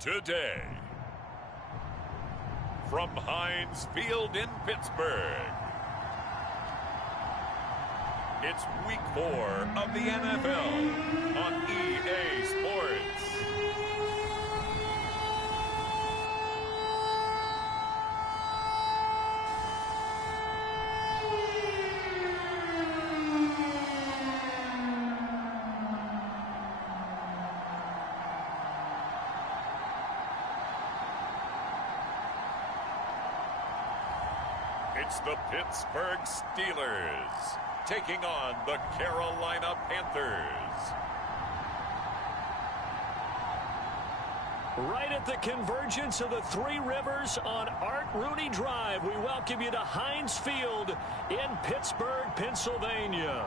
today. From Heinz Field in Pittsburgh, it's Week 4 of the NFL on EA Sports. It's the Pittsburgh Steelers taking on the Carolina Panthers. Right at the convergence of the Three Rivers on Art Rooney Drive, we welcome you to Heinz Field in Pittsburgh, Pennsylvania.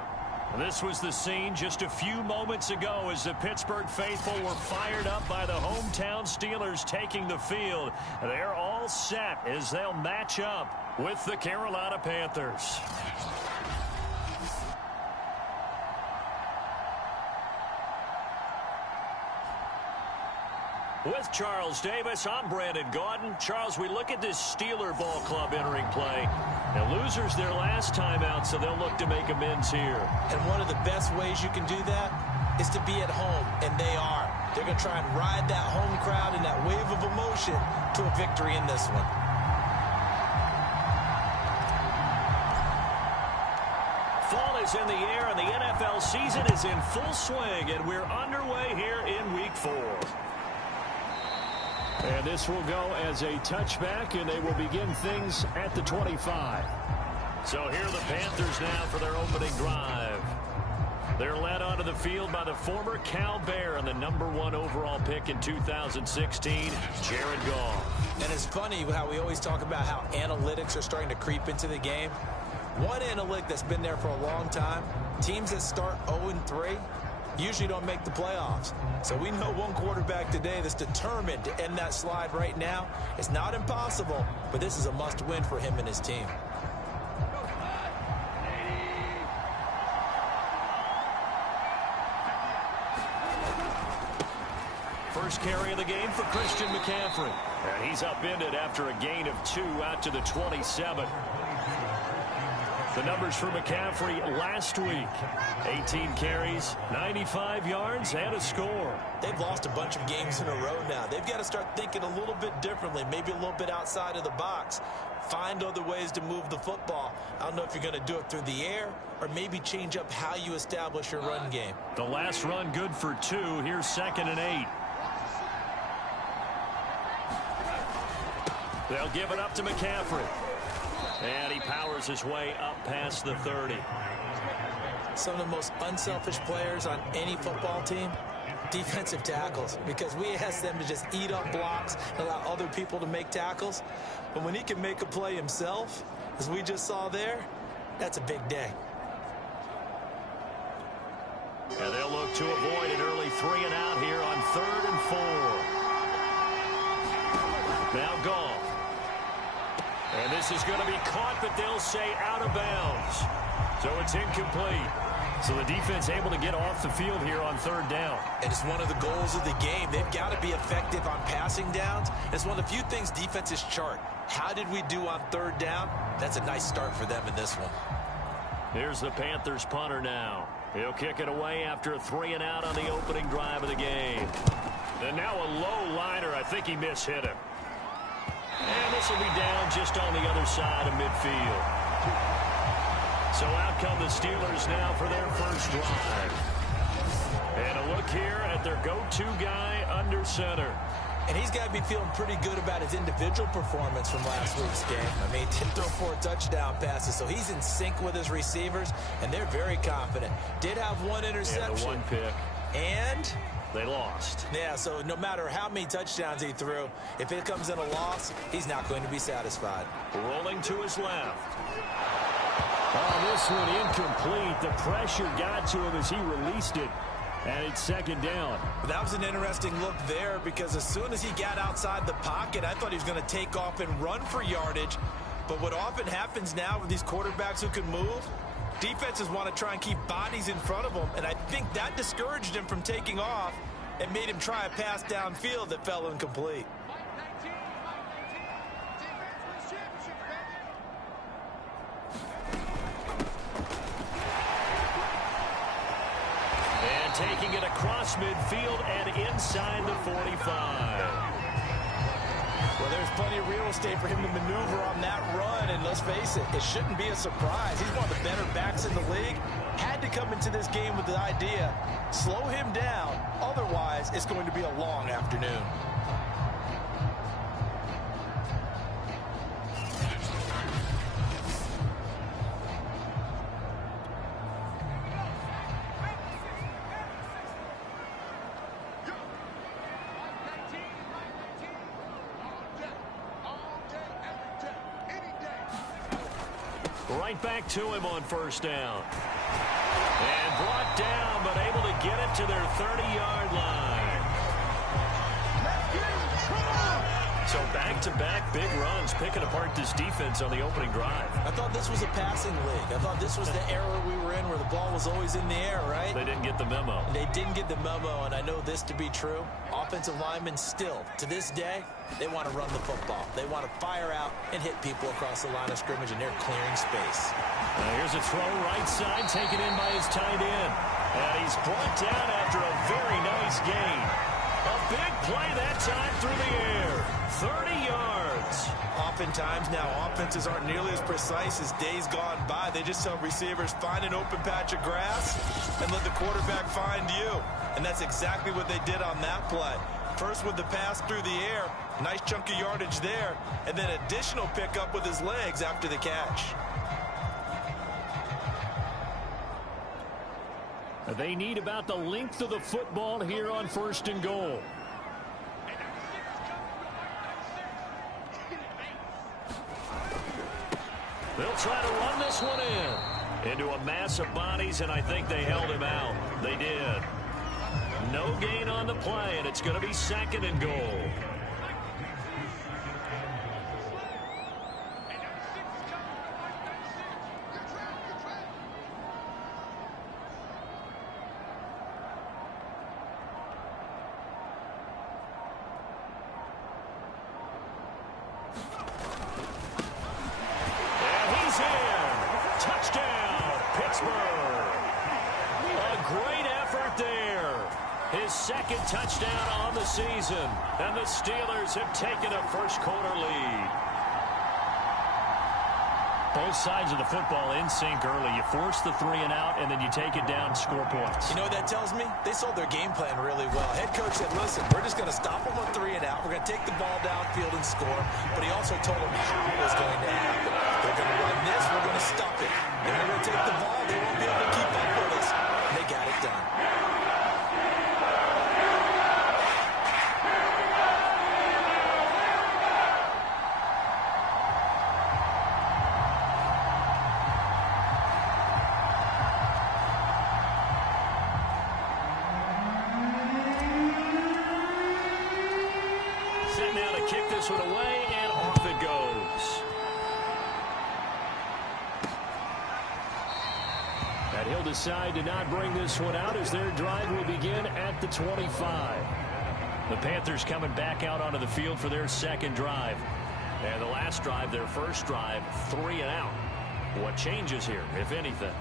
This was the scene just a few moments ago as the Pittsburgh faithful were fired up by the hometown Steelers taking the field. They're all set as they'll match up with the Carolina Panthers. With Charles Davis, I'm Brandon Gaudin. Charles, we look at this Steeler ball club entering play. Now, losers their last time out, so they'll look to make amends here. And one of the best ways you can do that is to be at home, and they are. They're going to try and ride that home crowd and that wave of emotion to a victory in this one. Fall is in the air, and the NFL season is in full swing, and we're underway here in Week 4. And this will go as a touchback, and they will begin things at the 25. So here are the Panthers now for their opening drive. They're led onto the field by the former Cal Bear and the #1 overall pick in 2016, Jared Goff. And it's funny how we always talk about how analytics are starting to creep into the game. One analytic that's been there for a long time, teams that start 0-3 usually don't make the playoffs. So we know one quarterback today that's determined to end that slide right now. It's not impossible, but this is a must-win for him and his team. First carry of the game for Christian McCaffrey. And he's upended after a gain of 2 out to the 27. The numbers for McCaffrey last week: 18 carries, 95 yards, and a score. They've lost a bunch of games in a row now. They've got to start thinking a little bit differently, maybe a little bit outside of the box. Find other ways to move the football. I don't know if you're going to do it through the air or maybe change up how you establish your run game. The last run good for 2. Here's 2nd and 8. They'll give it up to McCaffrey. And he powers his way up past the 30. Some of the most unselfish players on any football team, defensive tackles, because we ask them to just eat up blocks and allow other people to make tackles. But when he can make a play himself, as we just saw there, that's a big day. And they'll look to avoid an early 3 and out here on 3rd and 4. Now Goff. And this is going to be caught, but they'll say out of bounds. So it's incomplete. So the defense able to get off the field here on 3rd down. And it's one of the goals of the game. They've got to be effective on passing downs. It's one of the few things defenses chart. How did we do on 3rd down? That's a nice start for them in this one. Here's the Panthers punter now. He'll kick it away after a 3 and out on the opening drive of the game. And now a low liner. I think he mishit him. And this will be down just on the other side of midfield. So out come the Steelers now for their first drive. And a look here at their go-to guy under center. And he's got to be feeling pretty good about his individual performance from last week's game. I mean, he did throw 4 touchdown passes, so he's in sync with his receivers, and they're very confident. Did have 1 interception. Yeah, the 1 pick. And they lost. Yeah, so no matter how many touchdowns he threw, if it comes in a loss, he's not going to be satisfied. Rolling to his left. Oh, this one incomplete. The pressure got to him as he released it. And it's 2nd down. That was an interesting look there because as soon as he got outside the pocket, I thought he was going to take off and run for yardage. But what often happens now with these quarterbacks who can move, defenses want to try and keep bodies in front of them. And I think that discouraged him from taking off. and made him try a pass downfield that fell incomplete. And taking it across midfield and inside the 45. Well, there's plenty of real estate for him to maneuver on that run, and let's face it, it shouldn't be a surprise. He's one of the better backs in the league. Had to come into this game with the idea, slow him down, otherwise it's going to be a long afternoon. Right back to him on first down. And brought down, but able to get it to their 30-yard line. So back-to-back big runs, picking apart this defense on the opening drive. I thought this was a passing league. I thought this was the era we were in where the ball was always in the air, right? They didn't get the memo. They didn't get the memo, and I know this to be true. Offensive linemen still, to this day, they want to run the football. They want to fire out and hit people across the line of scrimmage, and they're clearing space. Here's a throw right side, taken in by his tight end. And he's brought down after a very nice gain. A big play that time through the air. 30 yards. Oftentimes now, offenses aren't nearly as precise as days gone by. They just tell receivers, find an open patch of grass and let the quarterback find you. And that's exactly what they did on that play. First with the pass through the air, nice chunk of yardage there, and then additional pickup with his legs after the catch. They need about the length of the football here on first and goal. They'll try to run this one in. Into a mass of bodies, and I think they held him out. They did. No gain on the play, and it's going to be second and goal. Second touchdown on the season, and the Steelers have taken a first-quarter lead. Both sides of the football in sync early. You force the 3-and-out, and then you take it down and score points. You know what that tells me? They sold their game plan really well. Head coach said, listen, we're just going to stop them on 3-and-out. We're going to take the ball downfield and score. But he also told them how it was going to happen. They're going to run this. We're going to stop it. Then we're going to take the ball. They won't be able to keep up with us. And they got it done. Kick this one away, and off it goes. And he'll decide to not bring this one out as their drive will begin at the 25. The Panthers coming back out onto the field for their second drive. And the last drive, their first drive, 3-and-out. What changes here, if anything?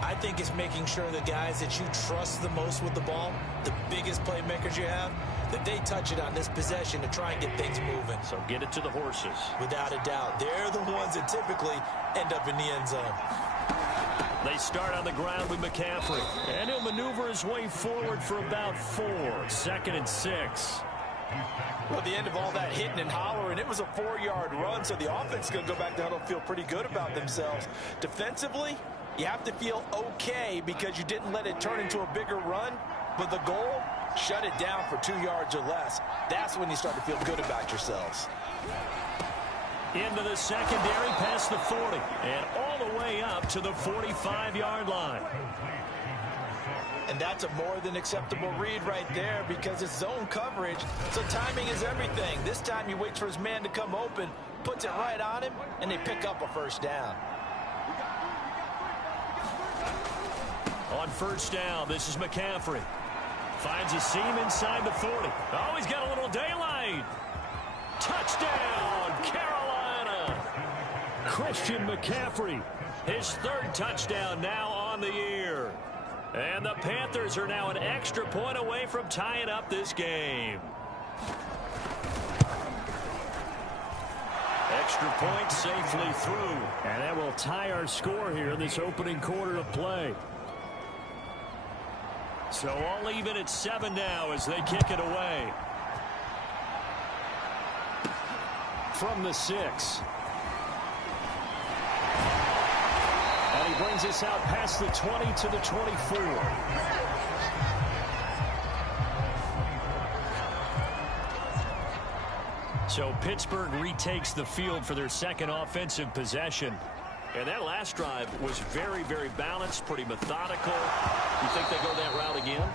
I think it's making sure the guys that you trust the most with the ball, the biggest playmakers you have, that they touch it on this possession to try and get things moving. So get it to the horses. Without a doubt. They're the ones that typically end up in the end zone. They start on the ground with McCaffrey. And he'll maneuver his way forward for about 4. 2nd and 6. Well, at the end of all that hitting and hollering, it was a 4-yard run, so the offense is going to go back to huddle and feel pretty good about themselves. Defensively, you have to feel okay because you didn't let it turn into a bigger run, but the goal, shut it down for 2 yards or less. That's when you start to feel good about yourselves. Into the secondary, past the 40, and all the way up to the 45-yard line. And that's a more than acceptable read right there because it's zone coverage, so timing is everything. This time he waits for his man to come open, puts it right on him, and they pick up a first down. On first down, this is McCaffrey. Finds a seam inside the 40. Oh, he's got a little daylight. Touchdown, Carolina. Christian McCaffrey, his third touchdown now on the year. And the Panthers are now an extra point away from tying up this game. Extra point safely through. And that will tie our score here in this opening quarter of play. So all even at 7 now as they kick it away. From the 6. And he brings us out past the 20 to the 24. So Pittsburgh retakes the field for their second offensive possession. And that last drive was very, very balanced, pretty methodical. You think they go that route again?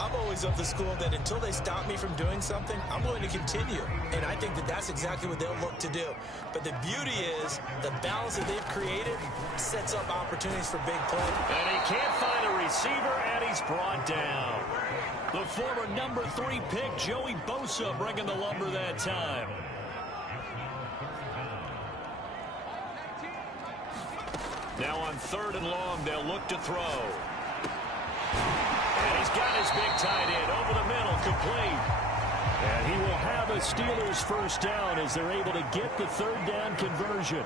I'm always of the school that until they stop me from doing something, I'm going to continue. And I think that that's exactly what they'll look to do. But the beauty is the balance that they've created sets up opportunities for big play. And he can't find a receiver, and he's brought down. The former number 3 pick, Joey Bosa, bringing the lumber that time. Now on 3rd and long, they'll look to throw. And he's got his big tight end over the middle, complete. And he will have a Steelers first down as they're able to get the 3rd down conversion.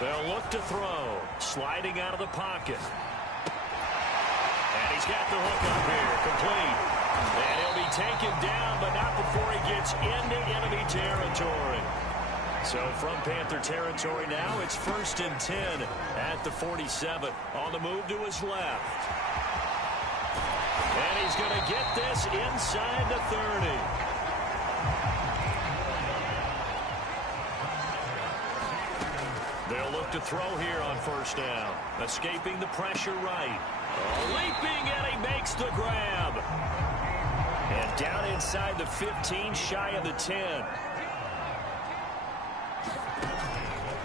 They'll look to throw, sliding out of the pocket. And he's got the hook up here, complete. And he'll be taken down, but not before he gets into enemy territory. So from Panther territory now, it's 1st and 10 at the 47. On the move to his left. And he's going to get this inside the 30. They'll look to throw here on 1st down. Escaping the pressure right. Leaping, and he makes the grab. And down inside the 15, shy of the 10.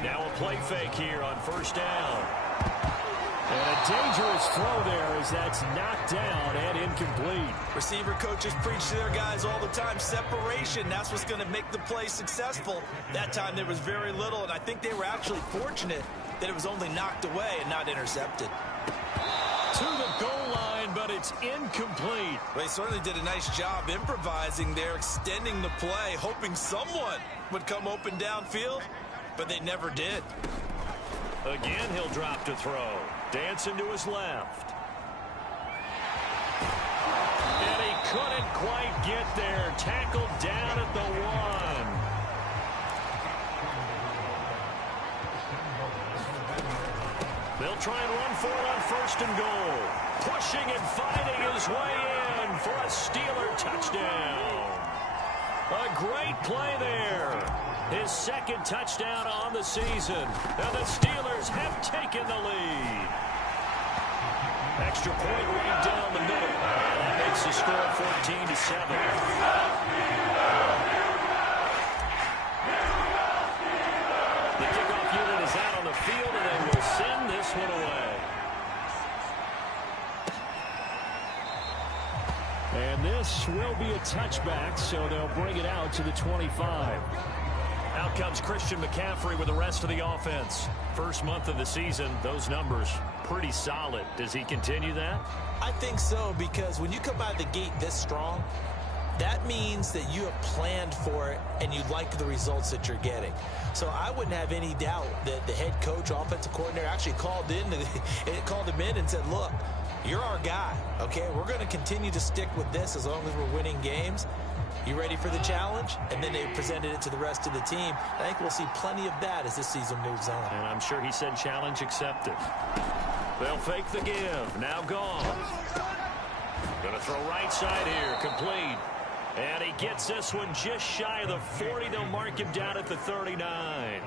Now a play fake here on 1st down. And a dangerous throw there as that's knocked down and incomplete. Receiver coaches preach to their guys all the time. Separation, that's what's going to make the play successful. That time there was very little, and I think they were actually fortunate that it was only knocked away and not intercepted. To the goal line, but it's incomplete. Well, they certainly did a nice job improvising there, extending the play, hoping someone would come open downfield, but they never did. Again, he'll drop to throw. Dancing to his left. And he couldn't quite get there. Tackled down at the 1. They'll try and run for it on 1st and goal. Pushing and fighting his way in for a Steeler touchdown. A great play there. His 2nd touchdown on the season. And the Steelers have taken the lead. Extra point right down the middle. And that makes the score 14-7. The kickoff unit is out on the field, and they will send this one away. And this will be a touchback, so they'll bring it out to the 25. Out comes Christian McCaffrey with the rest of the offense. First month of the season, those numbers pretty solid. Does he continue that? I think so, because when you come out of the gate this strong, that means that you have planned for it and you like the results that you're getting. So I wouldn't have any doubt that the head coach, offensive coordinator, actually called him in and said, look, you're our guy, okay? We're going to continue to stick with this as long as we're winning games. You ready for the challenge? And then they presented it to the rest of the team. I think we'll see plenty of that as this season moves on. And I'm sure he said challenge accepted. They'll fake the give. Now gone. Going to throw right side here. Complete. And he gets this one just shy of the 40. They'll mark him down at the 39.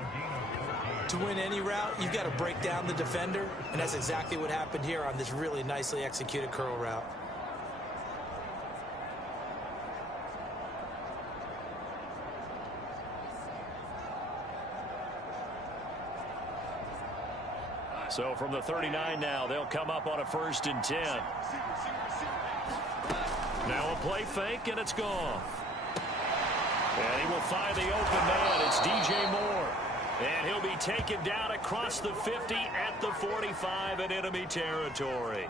To win any route, you've got to break down the defender. And that's exactly what happened here on this really nicely executed curl route. So from the 39 now, they'll come up on a 1st and 10. Now a play fake, and it's gone. And he will find the open man. It's DJ Moore. And he'll be taken down across the 50 at the 45 in enemy territory.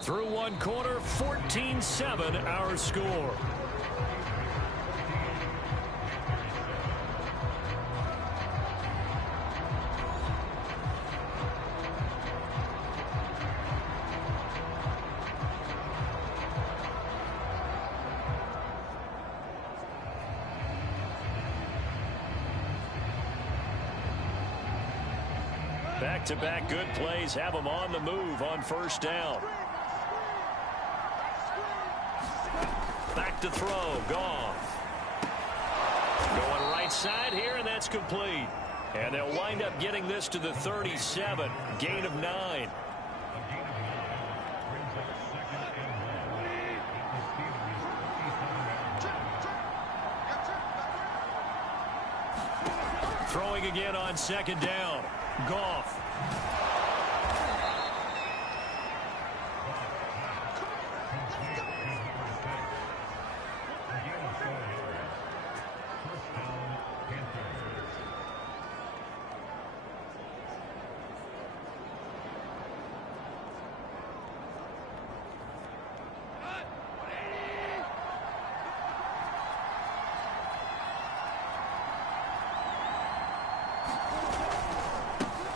Through one quarter, 14-7 our score. Back-to-back good plays have them on the move on 1st down. Back to throw. Goff. Going right side here, and that's complete. And they'll wind up getting this to the 37. Gain of 9. Throwing again on 2nd down. Goff.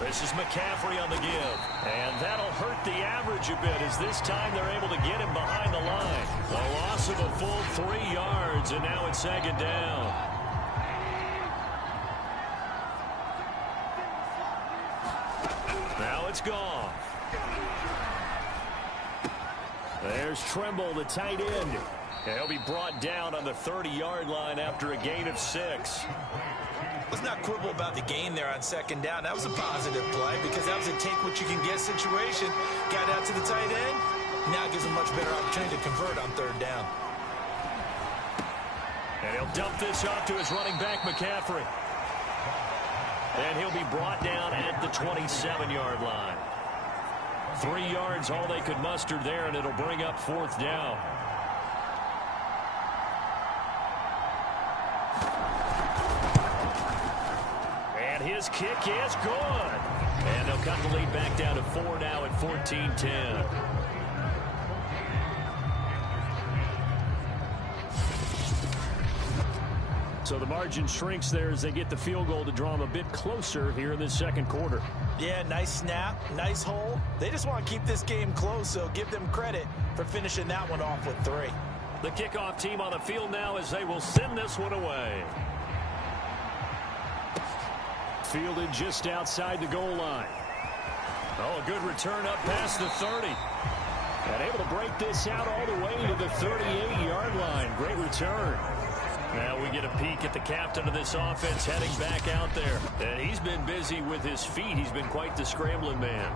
This is McCaffrey on the give. And that'll hurt the average a bit as this time they're able to get him behind the line. A loss of a full 3 yards, and now it's 2nd down. Now it's gone. There's Trimble, the tight end. And he'll be brought down on the 30-yard line after a gain of 6. Let's not quibble about the gain there on 2nd down. That was a positive play because that was a take-what-you-can-get situation. Got out to the tight end. Now gives him much better opportunity to convert on 3rd down. And he'll dump this off to his running back, McCaffrey. And he'll be brought down at the 27-yard line. 3 yards, all they could muster there, and it'll bring up 4th down. His kick is good. And they'll cut the lead back down to 4 now at 14-10. So the margin shrinks there as they get the field goal to draw them a bit closer here in this 2nd quarter. Yeah, nice snap, nice hole. They just want to keep this game close, so give them credit for finishing that one off with 3. The kickoff team on the field now as they will send this one away. Fielded just outside the goal line. Oh, a good return up past the 30. And able to break this out all the way to the 38-yard line. Great return. Now we get a peek at the captain of this offense heading back out there. And he's been busy with his feet. He's been quite the scrambling man.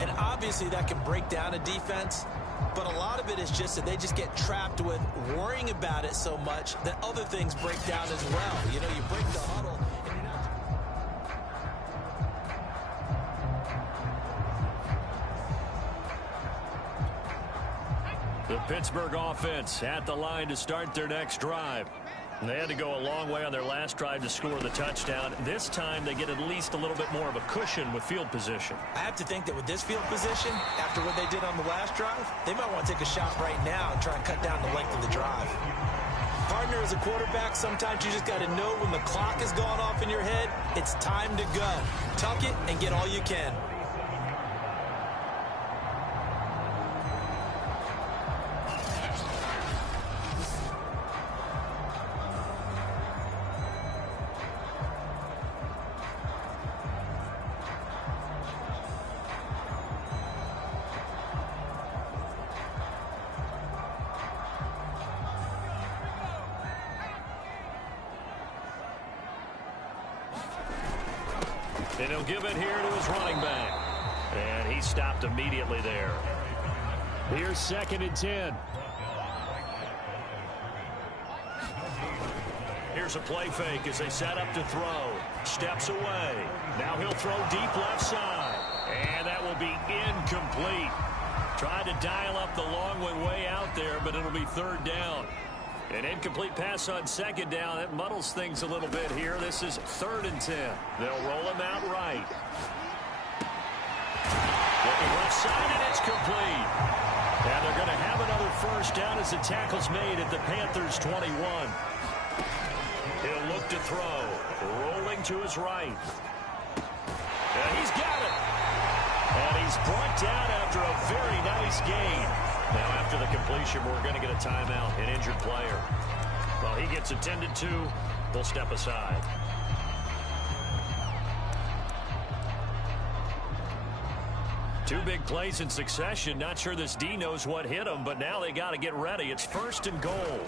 And obviously that can break down a defense. But a lot of it is just that they just get trapped with worrying about it so much that other things break down as well. You know, you break the huddle. The Pittsburgh offense at the line to start their next drive. And they had to go a long way on their last drive to score the touchdown. This time they get at least a little bit more of a cushion with field position. I have to think that with this field position, after what they did on the last drive, they might want to take a shot right now and try and cut down the length of the drive. Partner, as a quarterback, sometimes you just got to know when the clock has gone off in your head, it's time to go. Tuck it and get all you can. And he'll give it here to his running back. And he stopped immediately there. Here's 2nd and 10. Here's a play fake as they set up to throw. Steps away. Now he'll throw deep left side. And that will be incomplete. Tried to dial up the long one way out there, but it'll be 3rd down. An incomplete pass on 2nd down. That muddles things a little bit here. This is 3rd and 10. They'll roll him out right. Looking left side, and it's complete. And they're going to have another 1st down as the tackle's made at the Panthers' 21. He'll look to throw. Rolling to his right. And he's got it. And he's brought down after a very nice gain. Now, after the completion, we're going to get a timeout, an injured player. Well, he gets attended to. They'll step aside. Two big plays in succession. Not sure this D knows what hit him, but now they got to get ready. It's 1st and goal.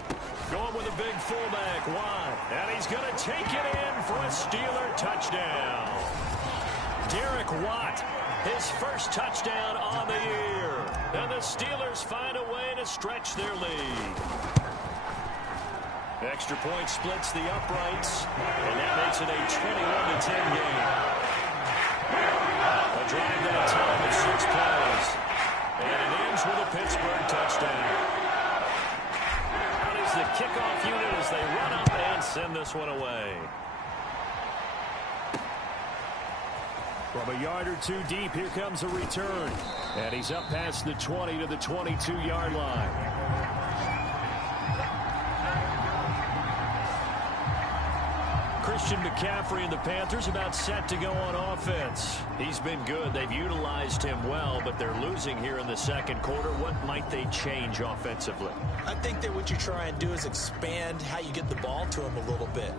Going with a big fullback, Watt. And he's going to take it in for a Steeler touchdown. Derek Watt, his 1st touchdown on the year. And the Steelers find a way to stretch their lead. Extra point splits the uprights, and that makes it a 21-10 game. A drive that time of 6 plays. And it ends with a Pittsburgh touchdown. Out is the kickoff unit as they run up and send this one away. From a yard or two deep, here comes a return. And he's up past the 20 to the 22-yard line. Christian McCaffrey and the Panthers about set to go on offense. He's been good. They've utilized him well, but they're losing here in the 2nd quarter. What might they change offensively? I think that what you try and do is expand how you get the ball to him a little bit.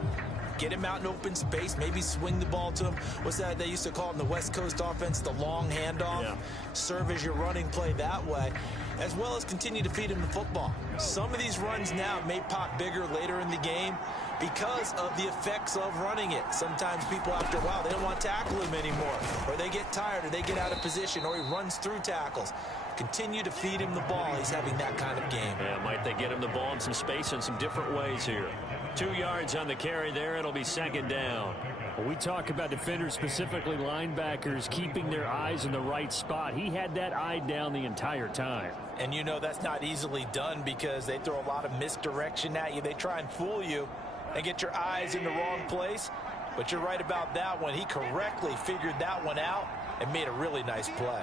Get him out in open space, maybe swing the ball to him. What's that they used to call in the West Coast offense, the long handoff? Yeah. Serve as your running play that way, as well as continue to feed him the football. Some of these runs now may pop bigger later in the game because of the effects of running it. Sometimes people, after a while, they don't want to tackle him anymore, or they get tired, or they get out of position, or he runs through tackles. Continue to feed him the ball. He's having that kind of game. Yeah, might they get him the ball in some space in some different ways here. 2 yards on the carry there. It'll be 2nd down. When we talk about defenders, specifically linebackers, keeping their eyes in the right spot, he had that eye down the entire time. And you know that's not easily done because they throw a lot of misdirection at you. They try and fool you and get your eyes in the wrong place. But you're right about that one. He correctly figured that one out and made a really nice play.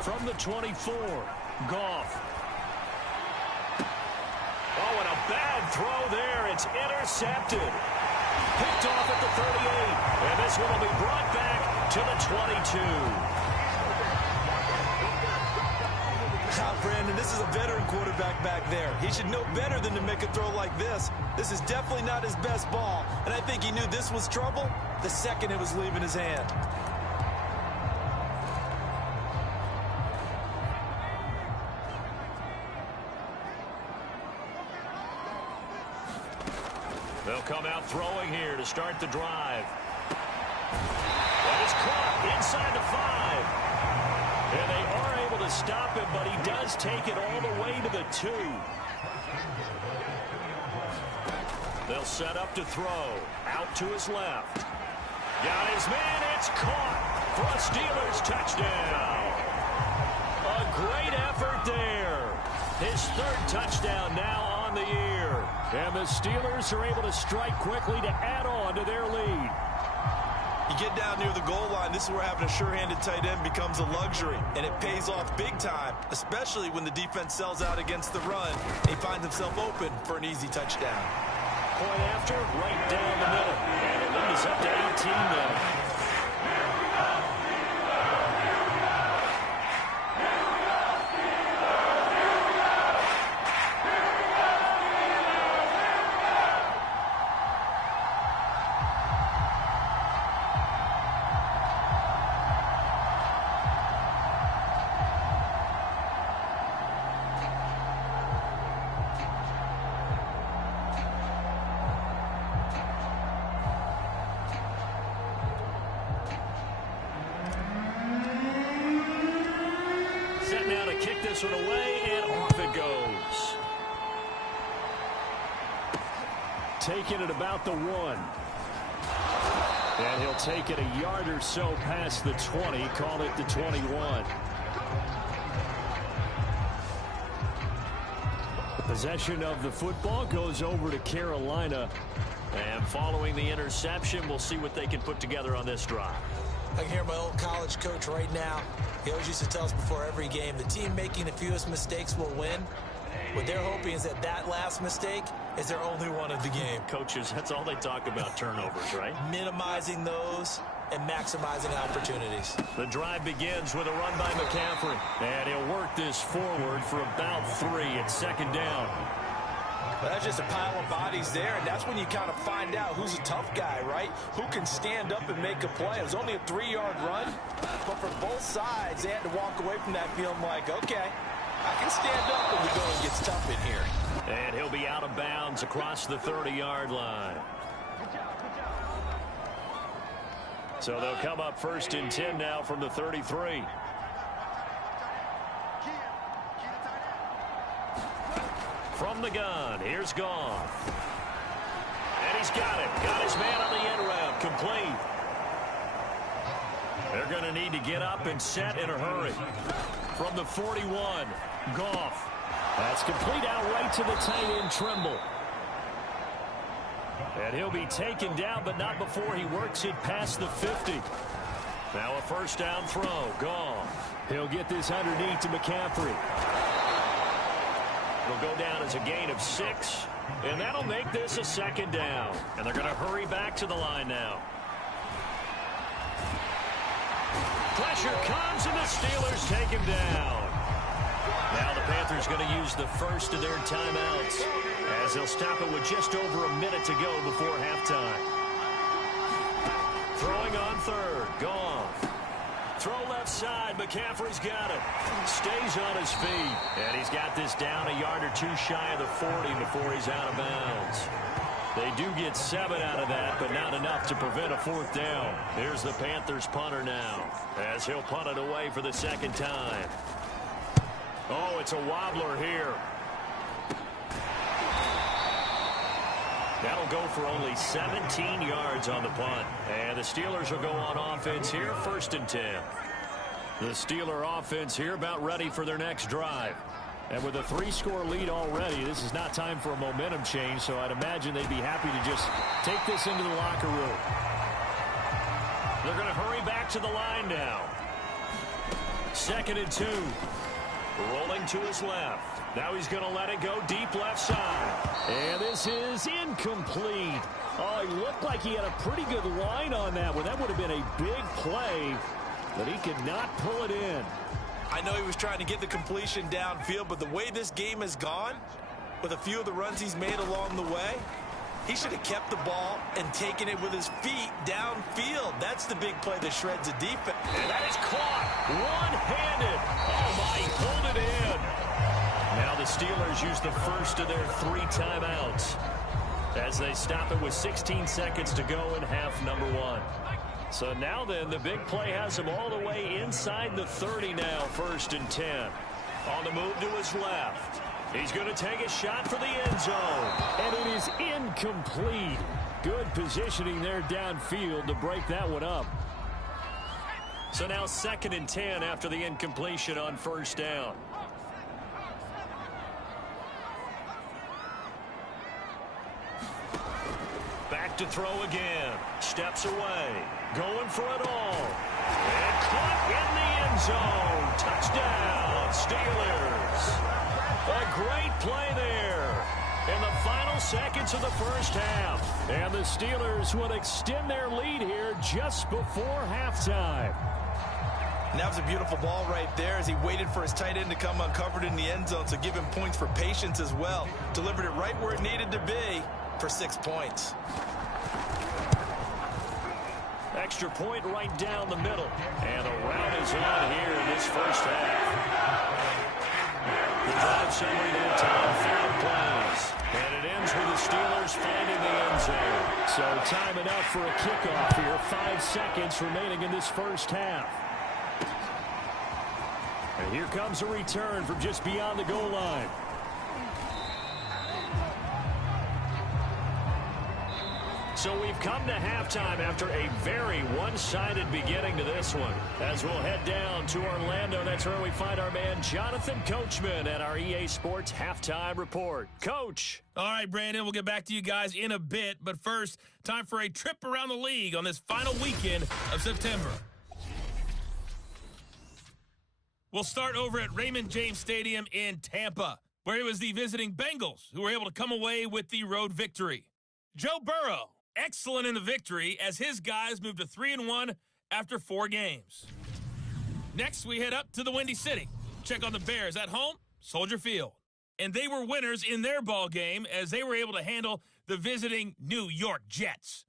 From the 24, Goff. Oh, and a bad throw there. It's intercepted. Picked off at the 38. And this one will be brought back to the 22. Brandon, this is a veteran quarterback back there. He should know better than to make a throw like this. This is definitely not his best ball. And I think he knew this was trouble the second it was leaving his hand. They'll come out throwing here to start the drive. That is caught inside the 5. And they are able to stop him, but he does take it all the way to the 2. They'll set up to throw. Out to his left. Got his man. It's caught for a Steelers touchdown. A great effort there. His 3rd touchdown now on the year. And the Steelers are able to strike quickly to add on to their lead. You get down near the goal line, this is where having a sure-handed tight end becomes a luxury, and it pays off big time, especially when the defense sells out against the run, and he finds himself open for an easy touchdown. Point after, right down the middle, and the lead is up to 18 now. kick this one away, and off it goes. Taking it about the 1. And he'll take it a yard or so past the 20, call it the 21. Possession of the football goes over to Carolina. And following the interception, we'll see what they can put together on this drive. I can hear my old college coach right now. He always used to tell us before every game, the team making the fewest mistakes will win. What they're hoping is that last mistake is their only one of the game. Coaches, that's all they talk about, turnovers, right? Minimizing those and maximizing opportunities. The drive begins with a run by McCaffrey. And he'll work this forward for about 3. It's second down. Well, that's just a pile of bodies there, and that's when you kind of find out who's a tough guy, right? Who can stand up and make a play. It was only a 3-yard run, but for both sides, they had to walk away from that feeling like, okay, I can stand up when the going gets tough in here. And he'll be out of bounds across the 30-yard line. So they'll come up first and 10 now from the 33. From the gun, here's Goff. And he's got it. Got his man on the end route. Complete. They're going to need to get up and set in a hurry. From the 41, Goff. That's complete out right to the tight end, Trimble. And he'll be taken down, but not before he works it past the 50. Now a first down throw. Goff. He'll get this underneath to McCaffrey. It'll go down as a gain of 6, and that'll make this a second down. And they're going to hurry back to the line now. Pressure comes, and the Steelers take him down. Now the Panthers going to use the first of their timeouts as they'll stop it with just over a minute to go before halftime. Throwing on third, Goff. Throw left side, McCaffrey's got it. Stays on his feet, and he's got this down a yard or 2 shy of the 40 before he's out of bounds. They do get 7 out of that, but not enough to prevent a 4th down. Here's the Panthers punter now, as he'll punt it away for the second time. Oh, it's a wobbler here. That'll go for only 17 yards on the punt. And the Steelers will go on offense here, first and 10. The Steeler offense here about ready for their next drive. And with a 3-score lead already, this is not time for a momentum change, so I'd imagine they'd be happy to just take this into the locker room. They're going to hurry back to the line now. Second and 2. Rolling to his left. Now he's going to let it go deep left side. And this is incomplete. Oh, he looked like he had a pretty good line on that one. That would have been a big play, but he could not pull it in. I know he was trying to get the completion downfield, but the way this game has gone, with a few of the runs he's made along the way, he should have kept the ball and taken it with his feet downfield. That's the big play that shreds a defense. And that is caught one-handed. Oh, my, he pulled it in. Now the Steelers use the first of their 3 timeouts as they stop it with 16 seconds to go in half number 1. So now then, the big play has him all the way inside the 30 now, first and 10. On the move to his left. He's going to take a shot for the end zone. And it is incomplete. Good positioning there downfield to break that one up. So now second and 10 after the incompletion on first down. Back to throw again. Steps away. Going for it all. And caught in the end zone. Touchdown, Steelers. A great play there in the final seconds of the first half. And the Steelers would extend their lead here just before halftime. And that was a beautiful ball right there as he waited for his tight end to come uncovered in the end zone, so give him points for patience as well. Delivered it right where it needed to be for 6 points. Extra point right down the middle. And the route is on here in this first half. The drive summary there, Tom, 5 plays. And it ends with the Steelers finding the end zone. So time enough for a kickoff here. 5 seconds remaining in this first half. And Here comes a return from just beyond the goal line. So we've come to halftime after a very one-sided beginning to this one. As we'll head down to Orlando, that's where we find our man Jonathan Coachman at our EA Sports Halftime Report. Coach. All right, Brandon, we'll get back to you guys in a bit. But first, time for a trip around the league on this final weekend of September. We'll start over at Raymond James Stadium in Tampa, where it was the visiting Bengals who were able to come away with the road victory. Joe Burrow, excellent in the victory as his guys moved to 3-1 after 4 games. Next, we head up to the Windy City. Check on the Bears at home, Soldier Field. And they were winners in their ball game as they were able to handle the visiting New York Jets.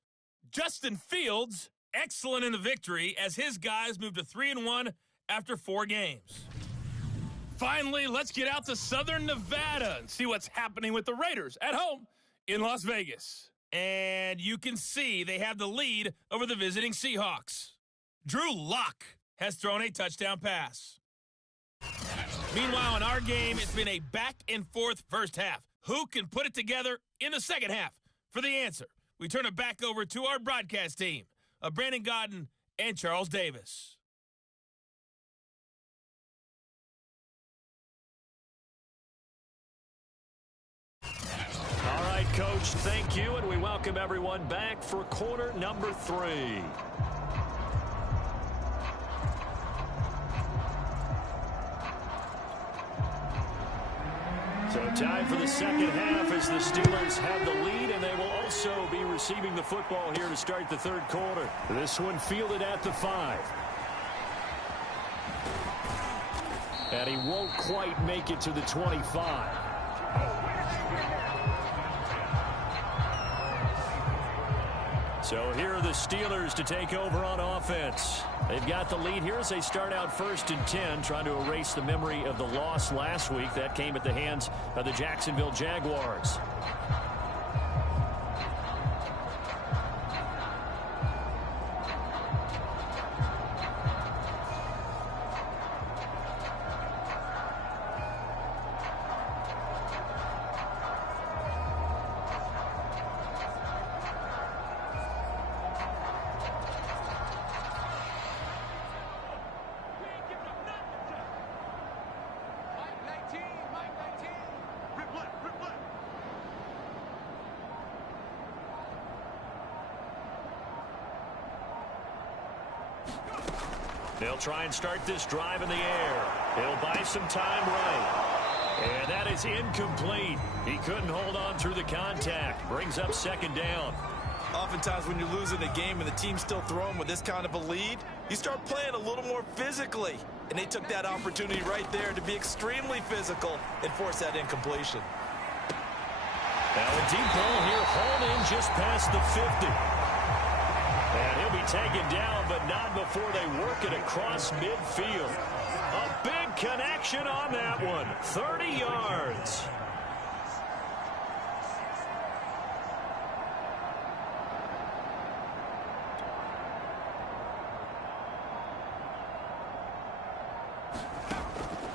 Justin Fields, excellent in the victory as his guys moved to 3-1 after 4 games. Finally, let's get out to Southern Nevada and see what's happening with the Raiders at home in Las Vegas. And you can see they have the lead over the visiting Seahawks. Drew Lock has thrown a touchdown pass. Meanwhile, in our game, it's been a back-and-forth first half. Who can put it together in the second half? For the answer, we turn it back over to our broadcast team of Brandon Godden and Charles Davis. All right, Coach, thank you, and we welcome everyone back for quarter number 3. So time for the second half as the Steelers have the lead, and they will also be receiving the football here to start the third quarter. This one fielded at the 5. And he won't quite make it to the 25. So here are the Steelers to take over on offense. They've got the lead here as they start out 1st and 10, trying to erase the memory of the loss last week. That came at the hands of the Jacksonville Jaguars. They'll try and start this drive in the air. He'll buy some time right. And that is incomplete. He couldn't hold on through the contact. Brings up 2nd down. Oftentimes when you're losing a game and the team's still throwing with this kind of a lead, you start playing a little more physically. And they took that opportunity right there to be extremely physical and force that incompletion. Now a deep ball here, hauled in just past the 50. And he'll be taken down, but not before they work it across midfield. A big connection on that one. 30 yards.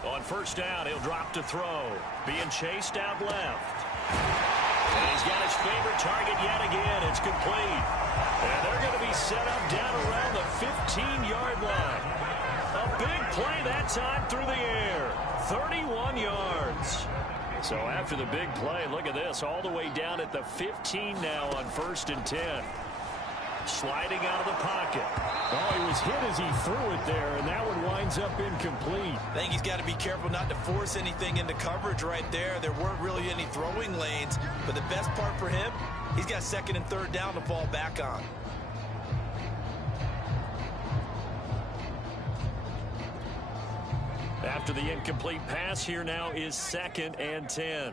On 1st down, he'll drop to throw. Being chased out left. And he's got his favorite target yet again. It's complete. And they're going to be set up down around the 15-yard line. A big play that time through the air. 31 yards. So after the big play, look at this. All the way down at the 15 now on 1st and 10. Sliding out of the pocket. Oh, he was hit as he threw it there, and that one winds up incomplete. I think he's got to be careful not to force anything into coverage right there. There weren't really any throwing lanes, but the best part for him, he's got 2nd and 3rd down to fall back on. After the incomplete pass, here now is 2nd and 10.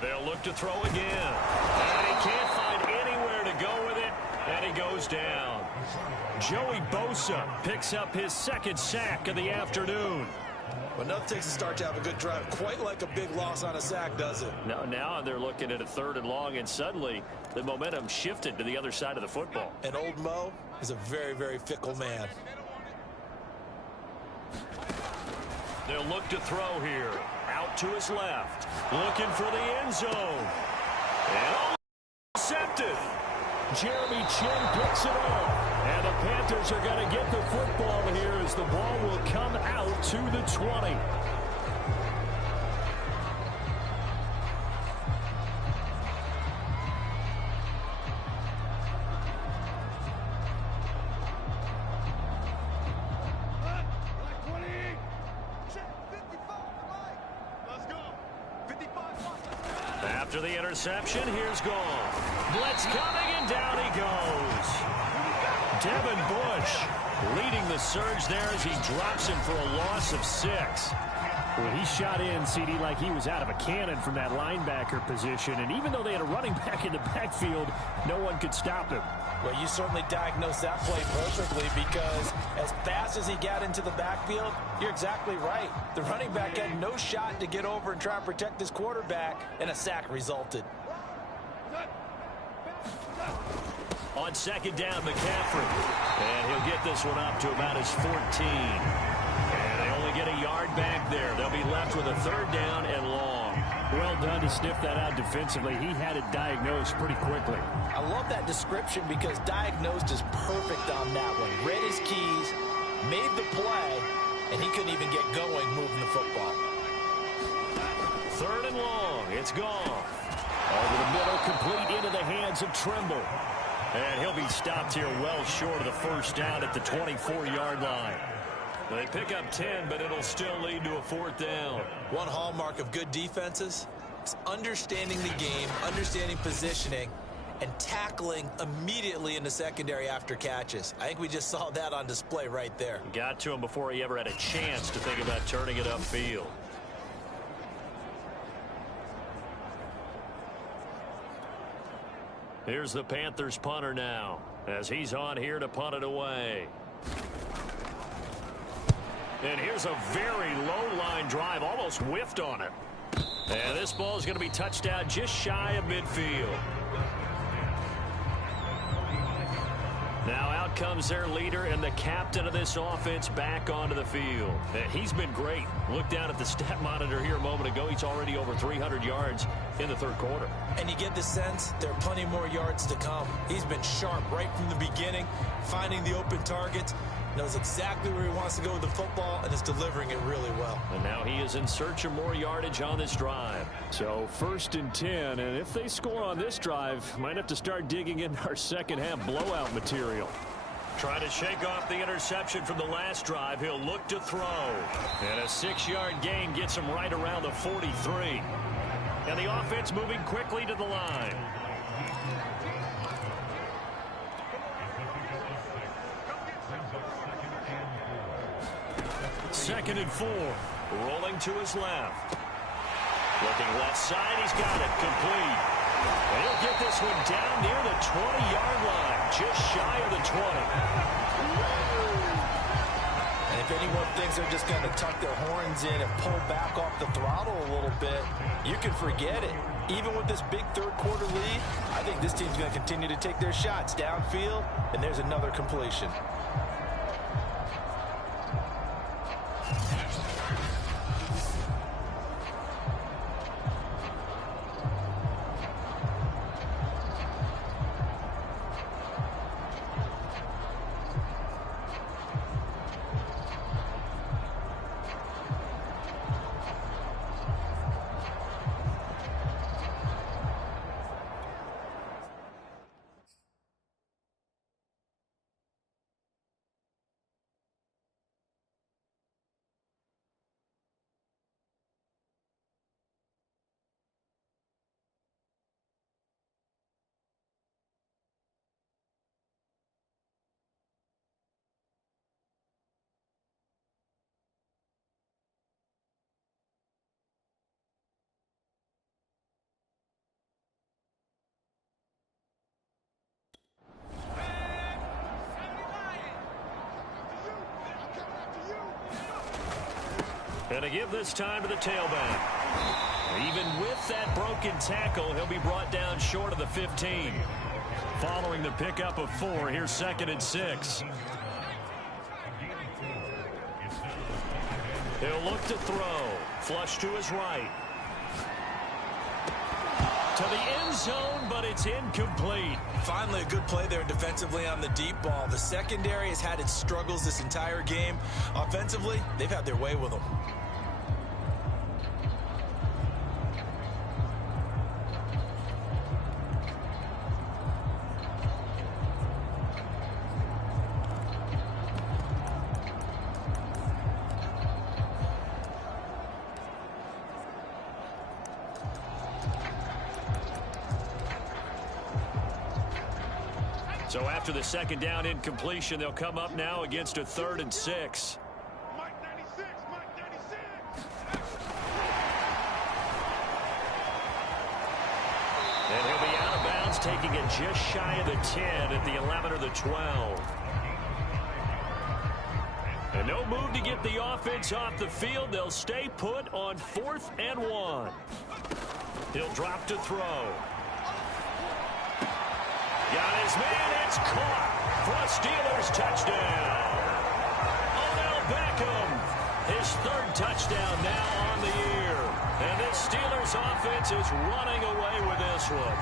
They'll look to throw again. And he can't find anywhere to go with it, and he goes down. Joey Bosa picks up his 2nd sack of the afternoon. Well, nothing takes a start to have a good drive, quite like a big loss on a sack, does it? Now they're looking at a 3rd and long, and suddenly the momentum shifted to the other side of the football. And old Mo is a very, very fickle man. They'll look to throw here. Out to his left. Looking for the end zone. And intercepted. Jeremy Chin picks it off. And the Panthers are going to get the football here as the ball will come out to the 20. After the interception, here's Gall. Blitz coming, and down he goes. Devin Bush leading the surge there as he drops him for a loss of 6. Well, he shot in, CD, like he was out of a cannon from that linebacker position. And even though they had a running back in the backfield, no one could stop him. Well, you certainly diagnosed that play perfectly because as fast as he got into the backfield, you're exactly right. The running back had no shot to get over and try and protect his quarterback, and a sack resulted. On second down, McCaffrey. And he'll get this one up to about his 14. And they only get a yard back there. They'll be left with a 3rd down and long. Well done to sniff that out defensively. He had it diagnosed pretty quickly. I love that description because diagnosed is perfect on that one. Read his keys, made the play, and he couldn't even get going moving the football. 3rd and long. It's gone. Over the middle, complete into the hands of Trimble. And he'll be stopped here well short of the 1st down at the 24-yard line. They pick up 10, but it'll still lead to a 4th down. One hallmark of good defenses is understanding the game, understanding positioning, and tackling immediately in the secondary after catches. I think we just saw that on display right there. Got to him before he ever had a chance to think about turning it upfield. Here's the Panthers punter now as he's on here to punt it away. And here's a very low line drive, almost whiffed on it. And this ball is going to be touched out just shy of midfield. Now out comes their leader and the captain of this offense back onto the field. And he's been great. Look down at the stat monitor here a moment ago. He's already over 300 yards in the 3rd quarter. And you get the sense there are plenty more yards to come. He's been sharp right from the beginning, finding the open targets, knows exactly where he wants to go with the football, and is delivering it really well. And now he is in search of more yardage on this drive. So 1st and 10, and if they score on this drive, might have to start digging in our second-half blowout material. Trying to shake off the interception from the last drive. He'll look to throw. And a 6-yard gain gets him right around the 43. And the offense moving quickly to the line. 2nd and 4. Rolling to his left. Looking left side. He's got it. Complete. And he'll get this one down near the 20-yard line. Just shy of the 20. And if anyone thinks they're just going to tuck their horns in and pull back off the throttle a little bit, you can forget it. Even with this big 3rd quarter lead, I think this team's going to continue to take their shots downfield, and there's another completion. And to give this time to the tailback. Even with that broken tackle, he'll be brought down short of the 15. Following the pickup of 4, here's 2nd and 6. He'll look to throw. Flush to his right. To the end zone, but it's incomplete. Finally, a good play there defensively on the deep ball. The secondary has had its struggles this entire game. Offensively, they've had their way with them. So after the second down incompletion, they'll come up now against a 3rd and 6. Mike 96, Mike 96. And he'll be out of bounds, taking it just shy of the 10 at the 11 or the 12. And no move to get the offense off the field. They'll stay put on 4th and 1. He'll drop to throw. Got his man, it's caught for a Steelers touchdown. Odell Beckham, his 3rd touchdown now on the year. And this Steelers offense is running away with this one.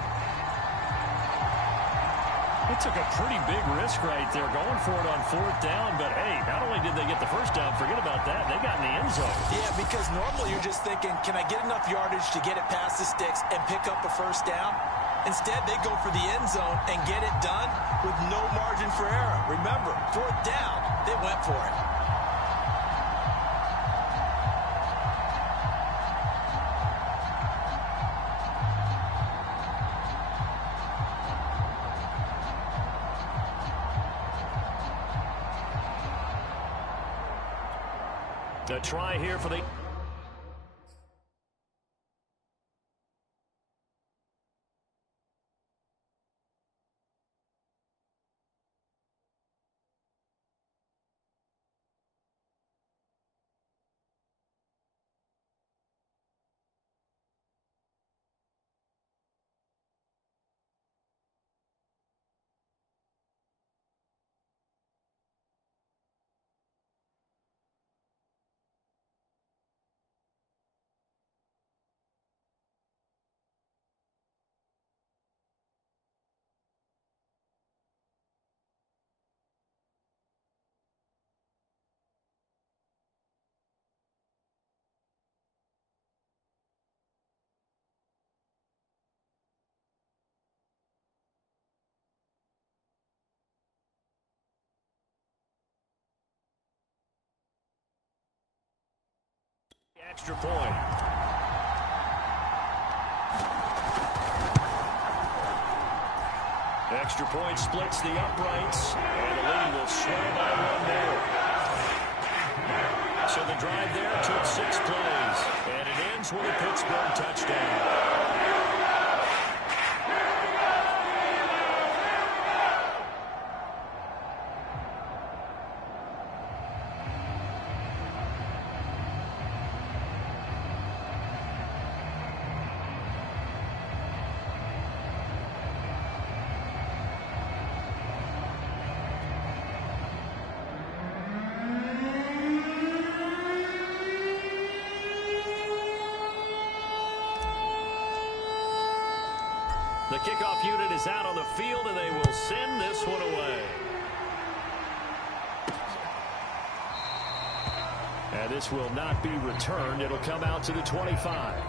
They took a pretty big risk right there going for it on 4th down. But, hey, not only did they get the first down, forget about that, they got in the end zone. Yeah, because normally you're just thinking, can I get enough yardage to get it past the sticks and pick up a first down? Instead, they go for the end zone and get it done with no margin for error. Remember, 4th down, they went for it. A try here for the... Extra point. Extra point splits the uprights, and the lead will swing by 1 more. So the drive there took 6 plays, and it ends with a Pittsburgh touchdown. The kickoff unit is out on the field, and they will send this one away. And this will not be returned. It'll come out to the 25.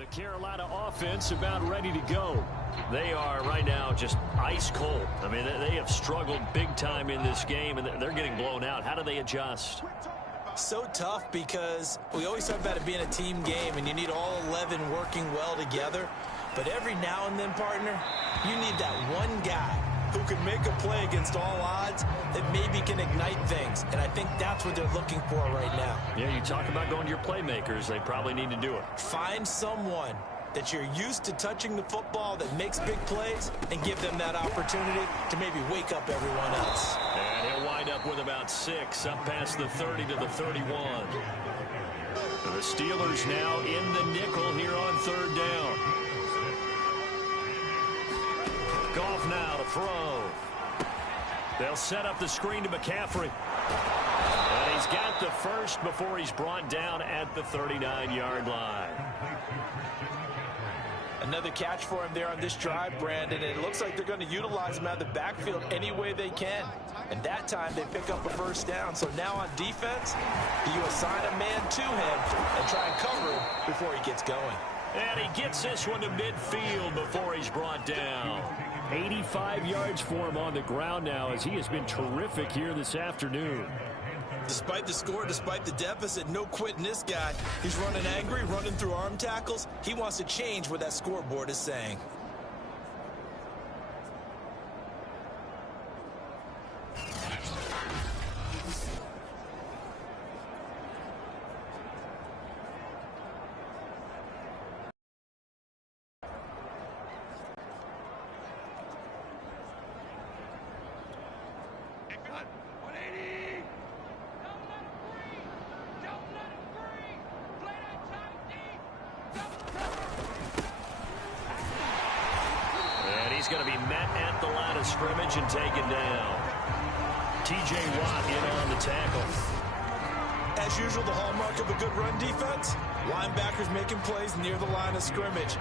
The Carolina offense about ready to go. They are right now just ice cold. I mean, they have struggled big time in this game, and they're getting blown out. How do they adjust? So tough because we always talk about it being a team game, and you need all 11 working well together. But every now and then, partner, you need that one guy who can make a play against all odds that maybe can ignite things. And I think that's what they're looking for right now. Yeah, you talk about going to your playmakers. They probably need to do it. Find someone that you're used to touching the football that makes big plays and give them that opportunity to maybe wake up everyone else. And he'll wind up with about 6 up past the 30 to the 31. The Steelers now in the nickel here on 3rd down. Goff now to throw. They'll set up the screen to McCaffrey. And he's got the first before he's brought down at the 39-yard line. Another catch for him there on this drive, Brandon. And it looks like they're going to utilize him out of the backfield any way they can. And that time they pick up a first down. So now on defense, you assign a man to him and try and cover him before he gets going. And he gets this one to midfield before he's brought down. 85 yards for him on the ground now as he has been terrific here this afternoon. Despite the score, despite the deficit, no quitting this guy. He's running angry, running through arm tackles. He wants to change what that scoreboard is saying. He's going to be met at the line of scrimmage and taken down. T.J. Watt in on the tackle. As usual, the hallmark of a good run defense, linebackers making plays near the line of scrimmage.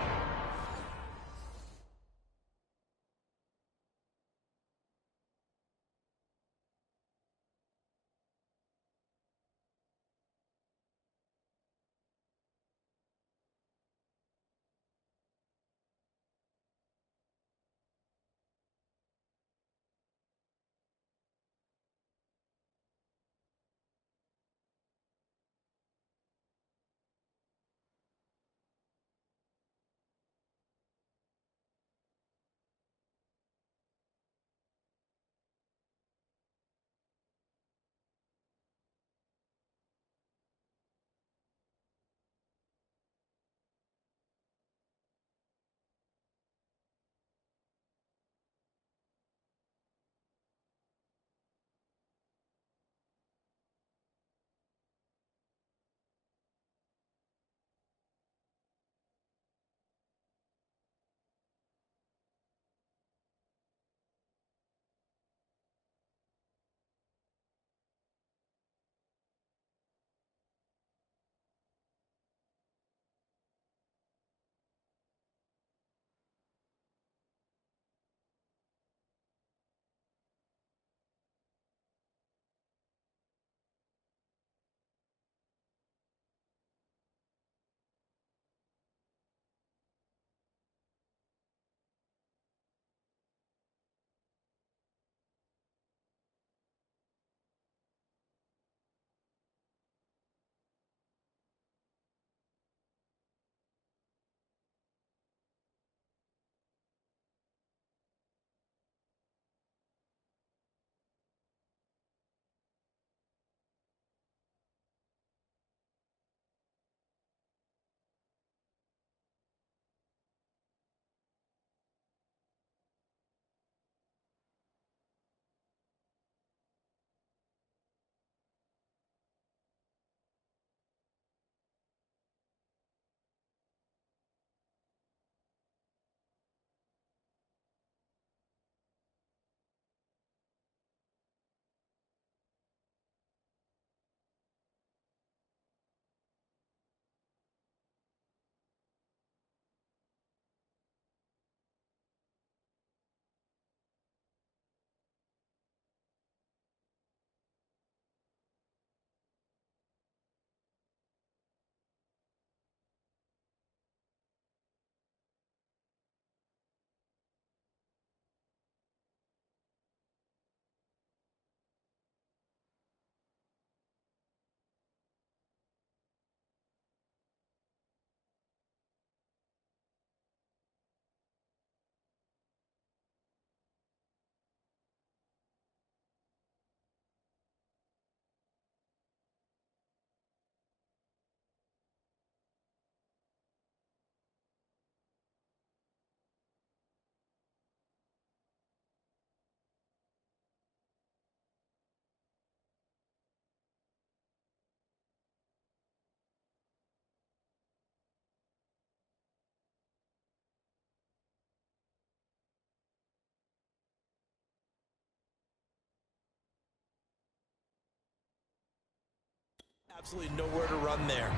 Absolutely nowhere to run there.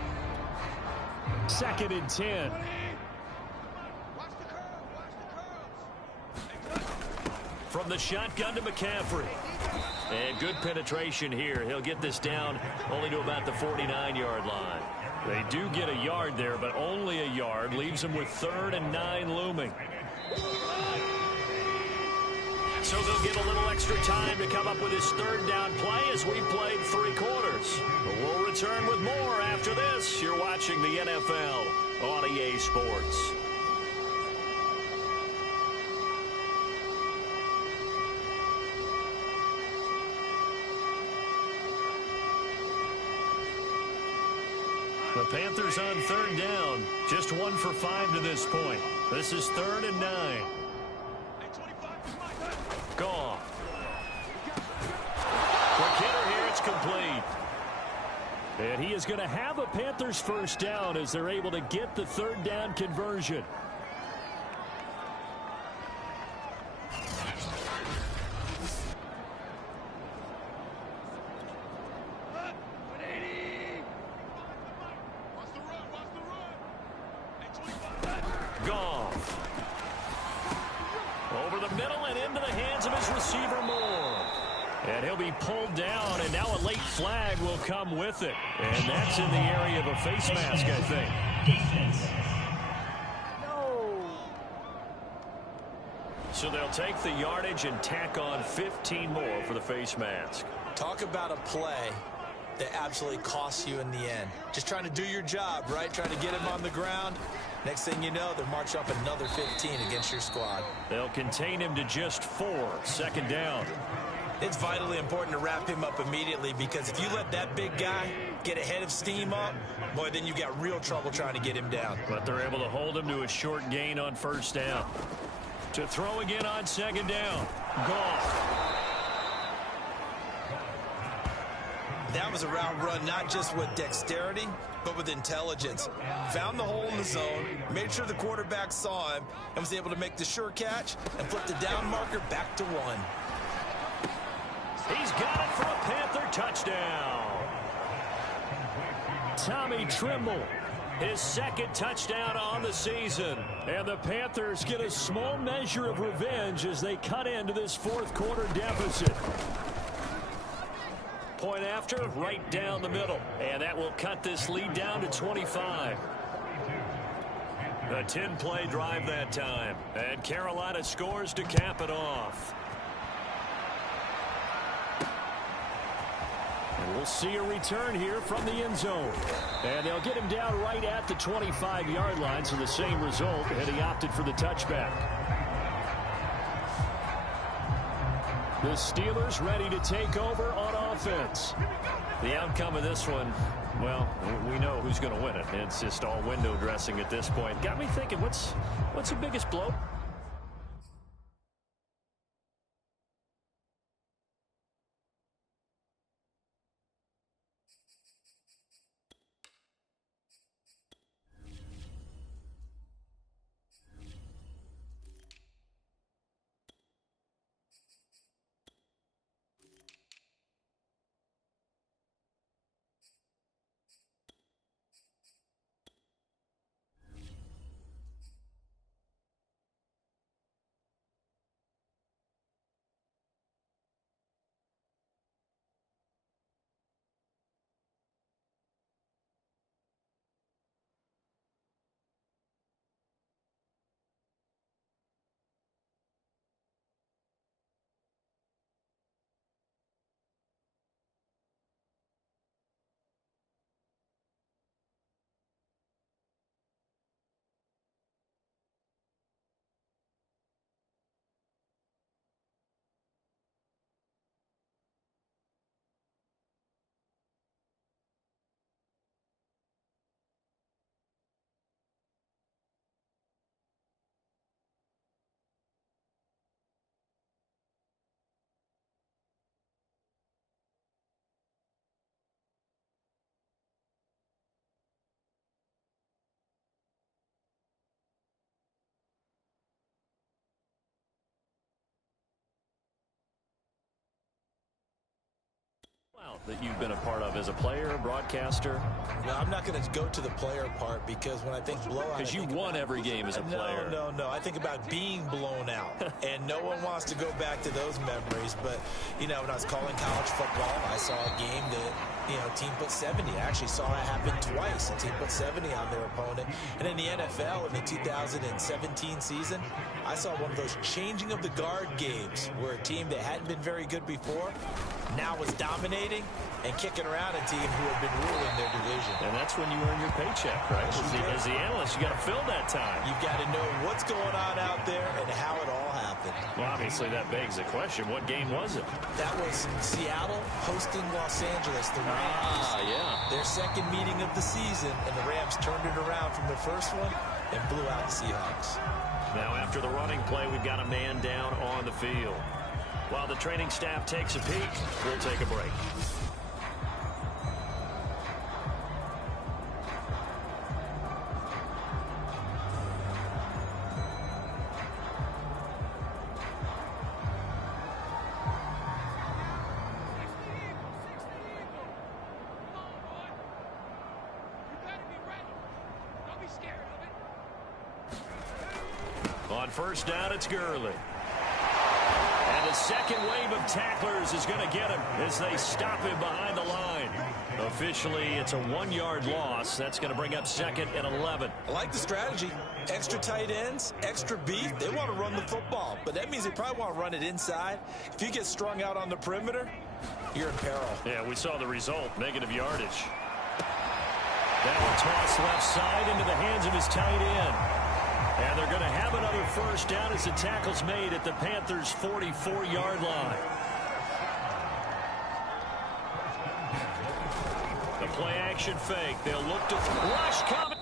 2nd and 10. From the shotgun to McCaffrey. And good penetration here. He'll get this down only to about the 49-yard line. They do get a yard there, but only a yard. Leaves them with 3rd and 9 looming. So they'll get a little extra time to come up with his 3rd down play as we've played 3 quarters. But we'll return with more after this. You're watching the NFL on EA Sports. The Panthers on 3rd down. Just 1 for 5 to this point. This is 3rd and 9. Gone. Quick hitter here. It's complete. And he is going to have a Panthers 1st down as they're able to get the 3rd down conversion. Over the middle and into the hands of his receiver Moore. And he'll be pulled down, and now a late flag will come with it. And that's in the area of a face mask, I think. No. So they'll take the yardage and tack on 15 more for the face mask. Talk about a play that absolutely costs you in the end. Just trying to do your job, right? Trying to get him on the ground. Next thing you know, they'll march up another 15 against your squad. They'll contain him to just 4. 2nd down. It's vitally important to wrap him up immediately, because if you let that big guy get a head of steam up, boy, then you got real trouble trying to get him down. But they're able to hold him to a short gain on 1st down. To throw again on 2nd down. Gone. That was a route run not just with dexterity, but with intelligence. Found the hole in the zone, made sure the quarterback saw him, and was able to make the sure catch and flip the down marker back to 1. He's got it for a Panther touchdown. Tommy Trimble, his 2nd touchdown on the season. And the Panthers get a small measure of revenge as they cut into this 4th quarter deficit. Point after, right down the middle. And that will cut this lead down to 25. A 10-play drive that time. And Carolina scores to cap it off. And we'll see a return here from the end zone. And they'll get him down right at the 25-yard line, so the same result, and he opted for the touchback. The Steelers ready to take over on offense. The outcome of this one, well, we know who's going to win it. It's just all window dressing at this point. Got me thinking, what's the biggest blow? that you've been a part of as a player, broadcaster? Well, I'm not going to go to the player part because when I think blowout, because you won every game as a player. No. I think about being blown out, and no one wants to go back to those memories. But, you know, when I was calling college football, I saw a game that, you know, a team put 70. I actually saw it happen twice. A team put 70 on their opponent. And in the NFL, in the 2017 season, I saw one of those changing of the guard games where a team that hadn't been very good before now was dominating and kicking around a team who had been ruling their division. And that's when you earn your paycheck, right? As the analyst, you got to fill that time. You've got to know what's going on out there and how it all happened. Well, obviously, that begs the question, what game was it? That was Seattle hosting Los Angeles, the Rams. Yeah. Their second meeting of the season, and the Rams turned it around from the first one and blew out the Seahawks. Now, after the running play, we've got a man down on the field. While the training staff takes a peek, we'll take a break. On first down, it's Gurley. And the second wave of tacklers is going to get him as they stop him behind the line. Officially, it's a 1-yard loss. That's going to bring up second and 11. I like the strategy. Extra tight ends, extra beef. They want to run the football, but that means they probably want to run it inside. If you get strung out on the perimeter, you're in peril. Yeah, we saw the result, negative yardage. That will toss left side into the hands of his tight end. And they're going to have another first down as the tackle's made at the Panthers' 44-yard line. The play action fake. They'll look to rush coming.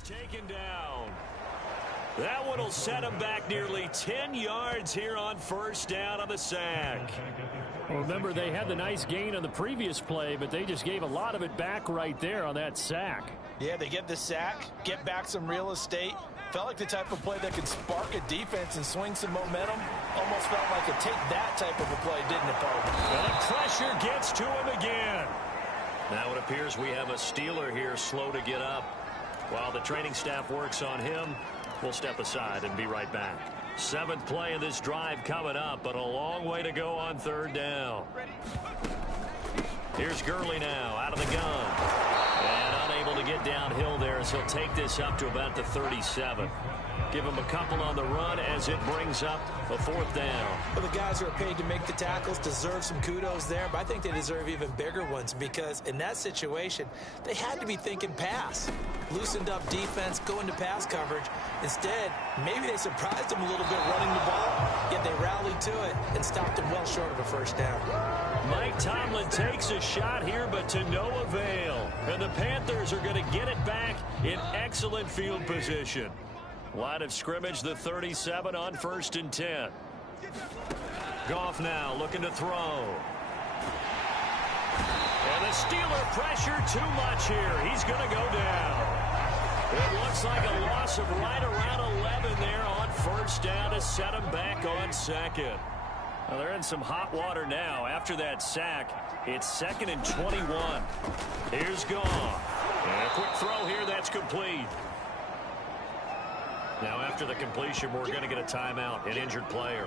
He's taken down. That one will set him back nearly 10 yards here on first down on the sack. Well, remember, they had the nice gain on the previous play, but they just gave a lot of it back right there on that sack. Yeah, they get the sack, get back some real estate. Felt like the type of play that could spark a defense and swing some momentum. Almost felt like a take-that type of a play, didn't it, Bo? Well, the pressure gets to him again. Now it appears we have a Steeler here slow to get up. While the training staff works on him, we'll step aside and be right back. 7th play of this drive coming up, but a long way to go on 3rd down. Here's Gurley now out of the gun. And unable to get downhill there as he'll take this up to about the 37. Give him a couple on the run as it brings up a 4th down. Well, the guys who are paid to make the tackles deserve some kudos there, but I think they deserve even bigger ones because in that situation, they had to be thinking pass. Loosened up defense, go into pass coverage. Instead, maybe they surprised them a little bit running the ball, yet they rallied to it and stopped them well short of a 1st down. Mike Tomlin takes a shot here, but to no avail. And the Panthers are going to get it back in excellent field position. Line of scrimmage, the 37 on 1st and 10. Goff now looking to throw. And the Steeler pressure too much here. He's going to go down. It looks like a loss of right around 11 there on 1st down to set him back on 2nd. Well, they're in some hot water now. After that sack, it's 2nd and 21. Here's Goff. And a quick throw here, that's complete. Now, after the completion, we're going to get a timeout, an injured player.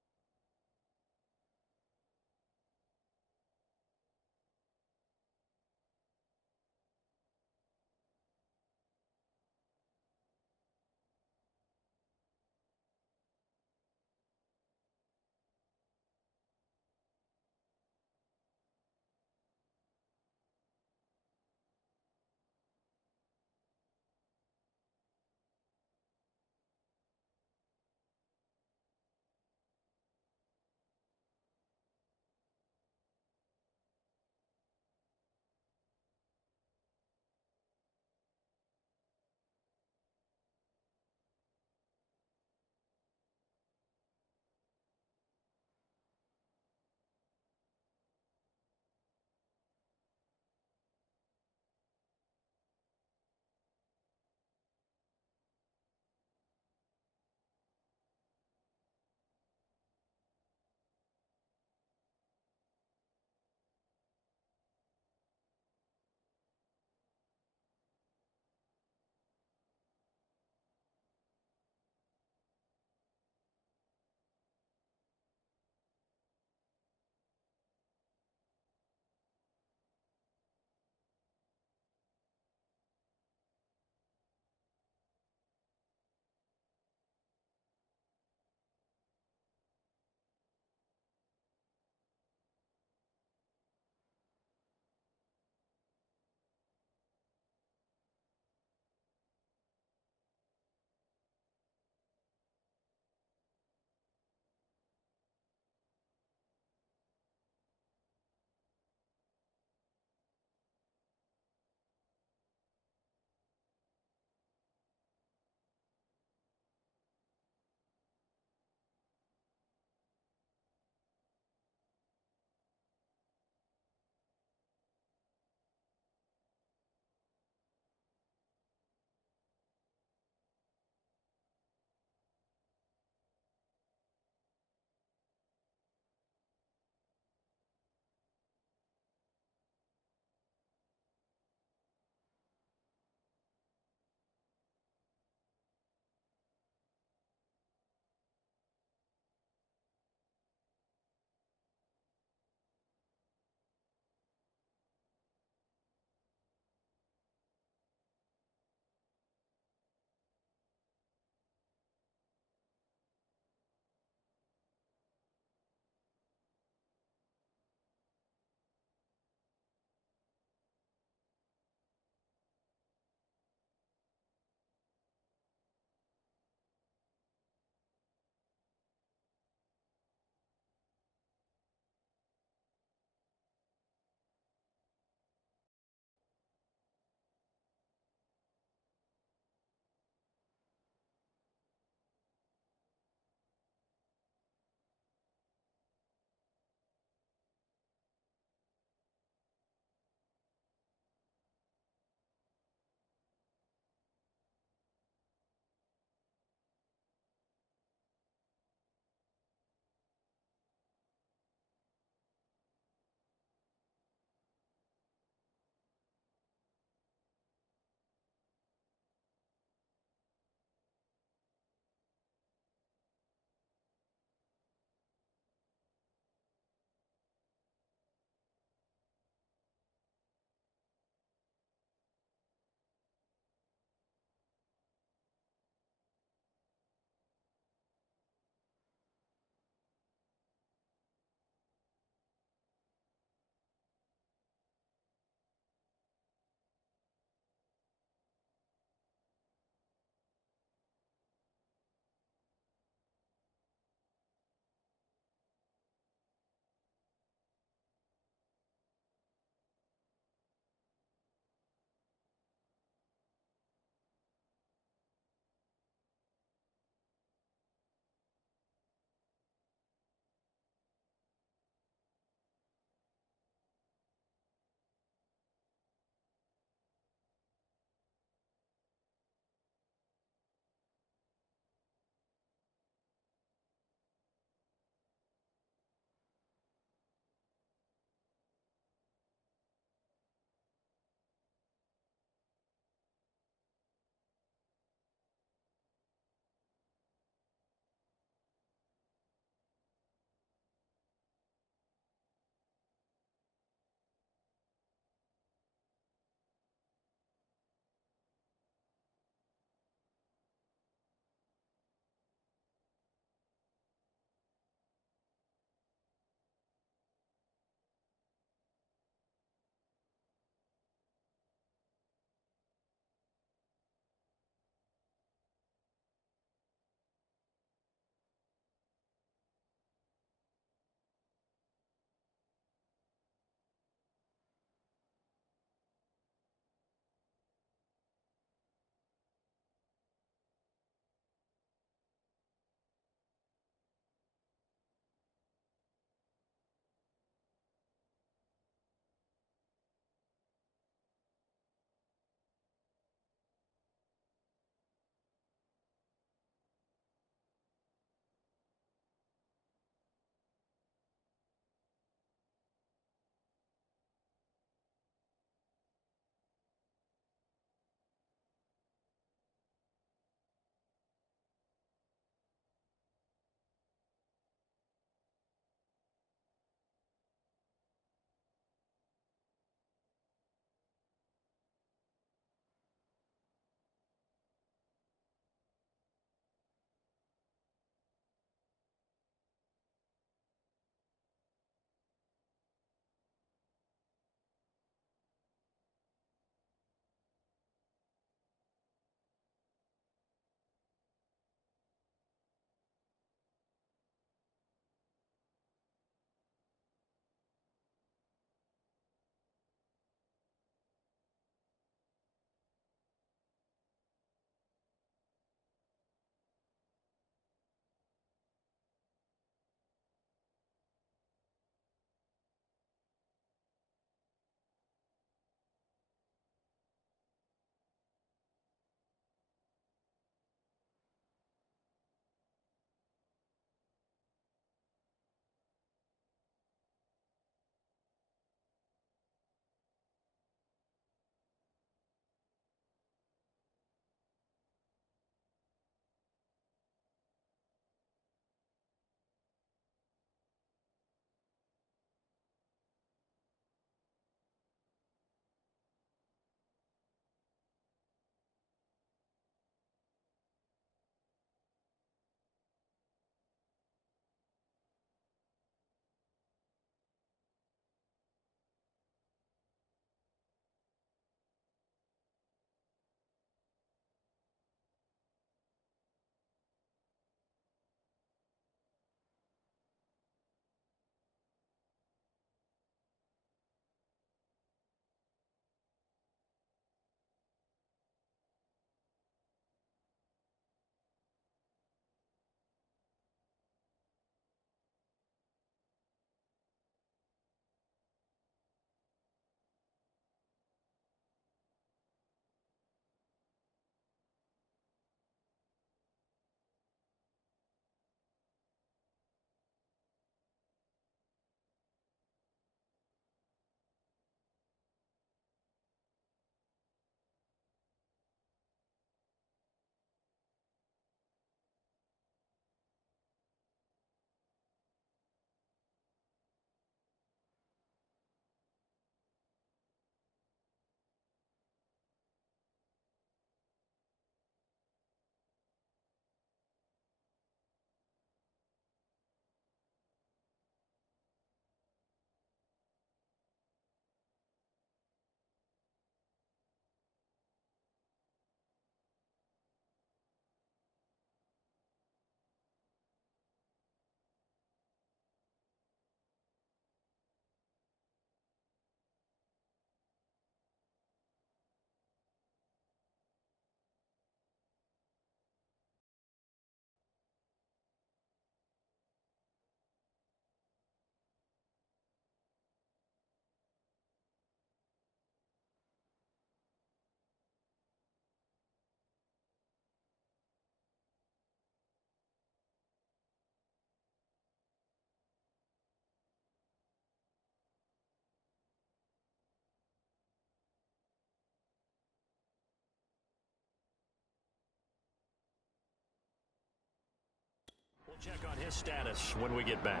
Check on his status when we get back.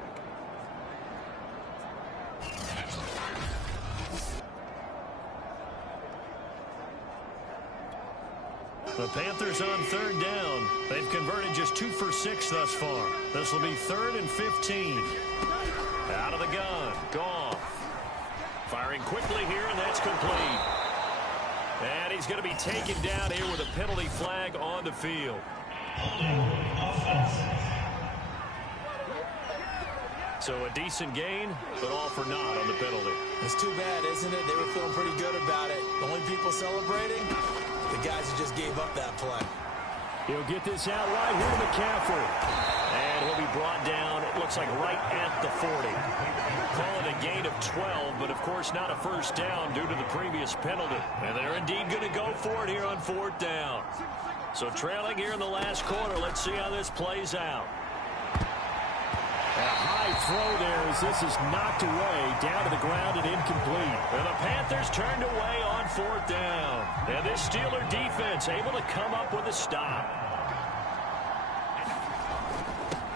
The Panthers on third down. They've converted just 2 for 6 thus far. This will be 3rd and 15. Out of the gun. Goff. Firing quickly here, and that's complete. And he's going to be taken down here with a penalty flag on the field. So a decent gain, but all for naught on the penalty. It's too bad, isn't it? They were feeling pretty good about it. The only people celebrating, the guys who just gave up that play. He'll get this out right here to McCaffrey. And he'll be brought down, it looks like right at the 40. Call it a gain of 12, but of course not a first down due to the previous penalty. And they're indeed going to go for it here on 4th down. So trailing here in the last quarter, let's see how this plays out. A high throw there as this is knocked away, down to the ground and incomplete. And the Panthers turned away on 4th down. And this Steeler defense able to come up with a stop.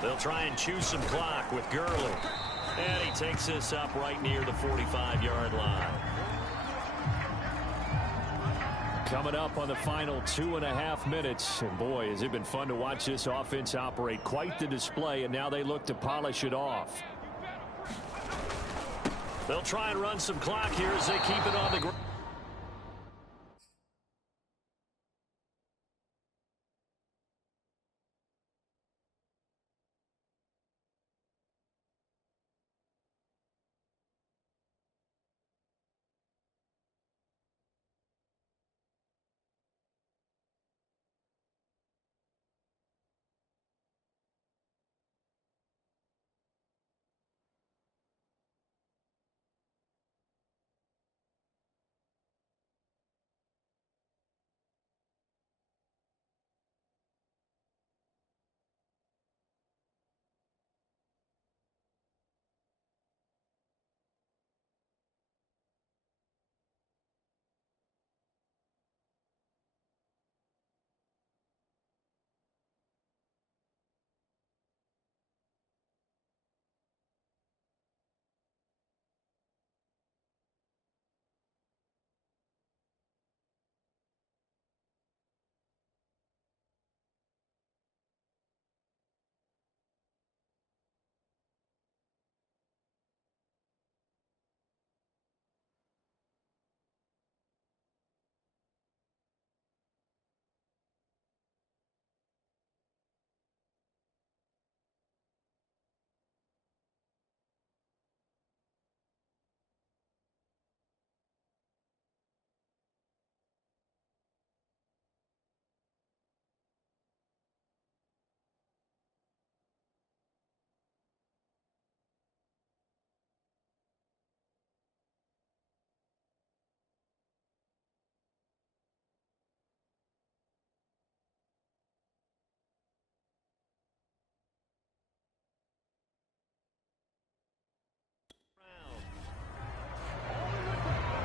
They'll try and chew some clock with Gurley. And he takes this up right near the 45-yard line. Coming up on the final 2.5 minutes. And boy, has it been fun to watch this offense operate. Quite the display, and now they look to polish it off. They'll try and run some clock here as they keep it on the ground.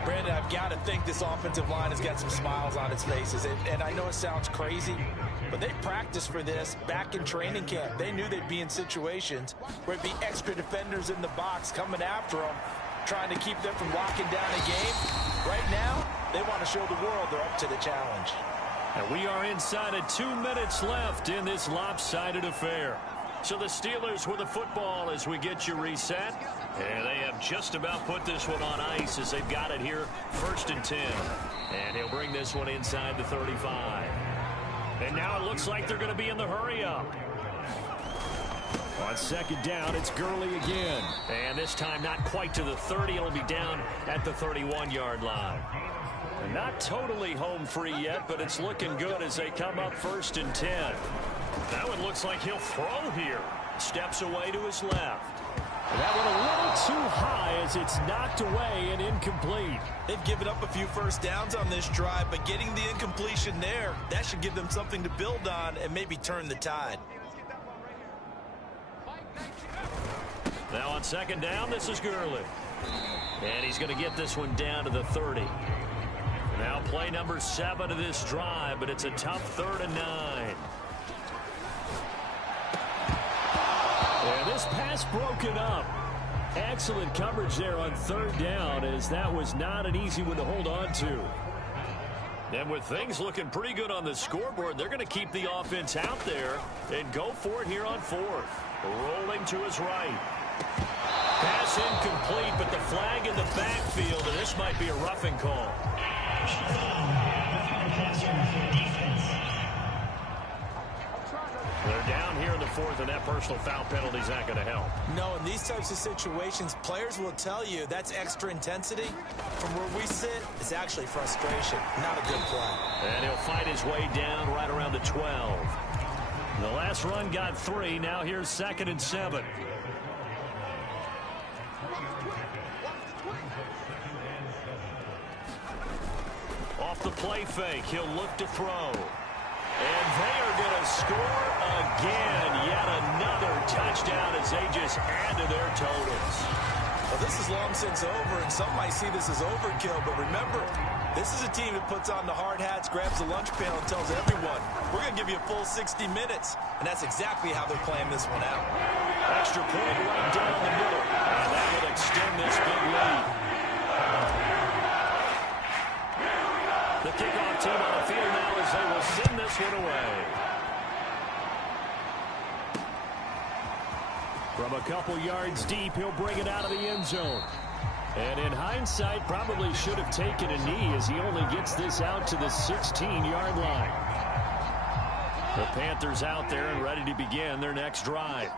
Brandon, I've got to think this offensive line has got some smiles on its faces. And I know it sounds crazy, but they practiced for this back in training camp. They knew they'd be in situations where it'd be extra defenders in the box coming after them, trying to keep them from locking down a game. Right now, they want to show the world they're up to the challenge. And we are inside of 2 minutes left in this lopsided affair. So the Steelers with the football as we get you reset. And they have just about put this one on ice as they've got it here, 1st and 10. And he'll bring this one inside the 35. And now it looks like they're going to be in the hurry-up. On 2nd down, it's Gurley again. And this time not quite to the 30. It'll be down at the 31-yard line. And not totally home free yet, but it's looking good as they come up 1st and 10. That one looks like he'll throw here. Steps away to his left. That one a little too high as it's knocked away and incomplete. They've given up a few first downs on this drive, but getting the incompletion there, that should give them something to build on and maybe turn the tide. Now on 2nd down, this is Gurley. And he's going to get this one down to the 30. Now play number 7 of this drive, but it's a tough 3rd and 9. And this pass broken up. Excellent coverage there on third down, as that was not an easy one to hold on to. And with things looking pretty good on the scoreboard, they're going to keep the offense out there and go for it here on fourth. Rolling to his right. Pass incomplete, but the flag in the backfield, and this might be a roughing call. They're down here in the fourth, and that personal foul penalty is not going to help. No, in these types of situations, players will tell you that's extra intensity. From where we sit, it's actually frustration, not a good play. And he'll fight his way down right around the 12. The last run got 3. Now here's 2nd and 7. Off the play fake, he'll look to throw. And they are going to score again. Yet another touchdown as they just add to their totals. Well, this is long since over, and some might see this as overkill. But remember, this is a team that puts on the hard hats, grabs the lunch pail, and tells everyone, we're going to give you a full 60 minutes. And that's exactly how they're playing this one out. Extra point right down the middle. And that will extend this big lead. The kickoff team on the field now as they will send this one away. From a couple yards deep, he'll bring it out of the end zone. And in hindsight, probably should have taken a knee as he only gets this out to the 16-yard line. The Panthers out there and ready to begin their next drive.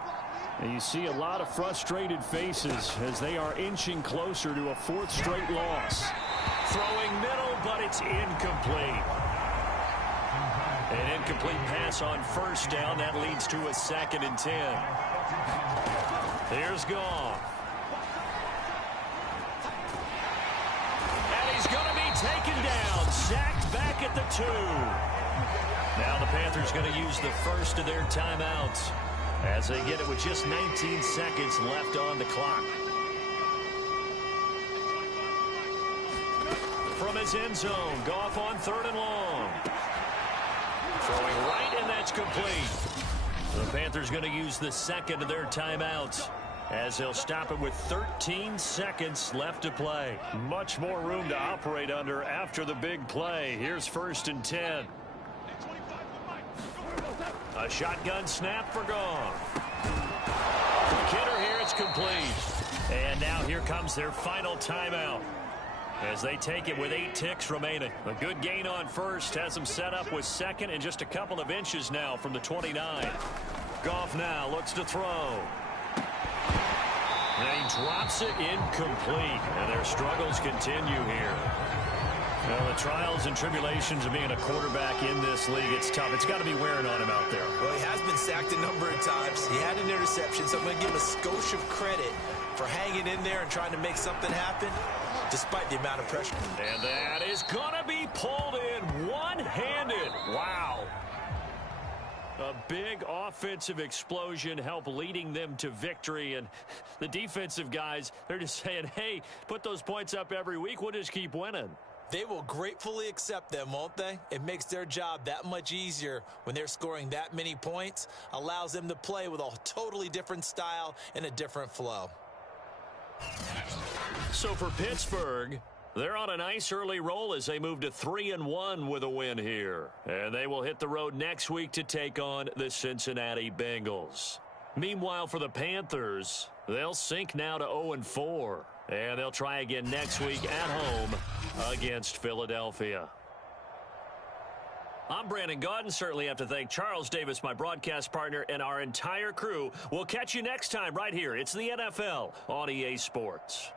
And you see a lot of frustrated faces as they are inching closer to a 4th straight loss. Throwing middle, but it's incomplete. An incomplete pass on first down. That leads to a 2nd and 10. Here's Goff. And he's going to be taken down. Sacked back at the 2. Now the Panthers going to use the first of their timeouts as they get it with just 19 seconds left on the clock. From his end zone, Goff on 3rd and long. Throwing right, and that's complete. The Panthers going to use the second of their timeouts as they'll stop it with 13 seconds left to play. Much more room to operate under after the big play. Here's 1st and 10. A shotgun snap for Goff. Quick hitter here, it's complete. And now here comes their final timeout as they take it with 8 ticks remaining. A good gain on first has them set up with 2nd and just a couple of inches now from the 29. Goff now looks to throw. And he drops it incomplete. And their struggles continue here. Well, the trials and tribulations of being a quarterback in this league, it's tough. It's got to be wearing on him out there. Well, he has been sacked a number of times. He had an interception, so I'm going to give him a skosh of credit for hanging in there and trying to make something happen despite the amount of pressure. And that is going to be pulled in one-handed. Wow. A big offensive explosion helped leading them to victory. And the defensive guys, they're just saying, hey, put those points up every week. We'll just keep winning. They will gratefully accept them, won't they? It makes their job that much easier when they're scoring that many points. Allows them to play with a totally different style and a different flow. So for Pittsburgh, they're on a nice early roll as they move to 3-1 with a win here. And they will hit the road next week to take on the Cincinnati Bengals. Meanwhile, for the Panthers, they'll sink now to 0-4. And they'll try again next week at home against Philadelphia. I'm Brandon Gaudin. Certainly have to thank Charles Davis, my broadcast partner, and our entire crew. We'll catch you next time right here. It's the NFL on EA Sports.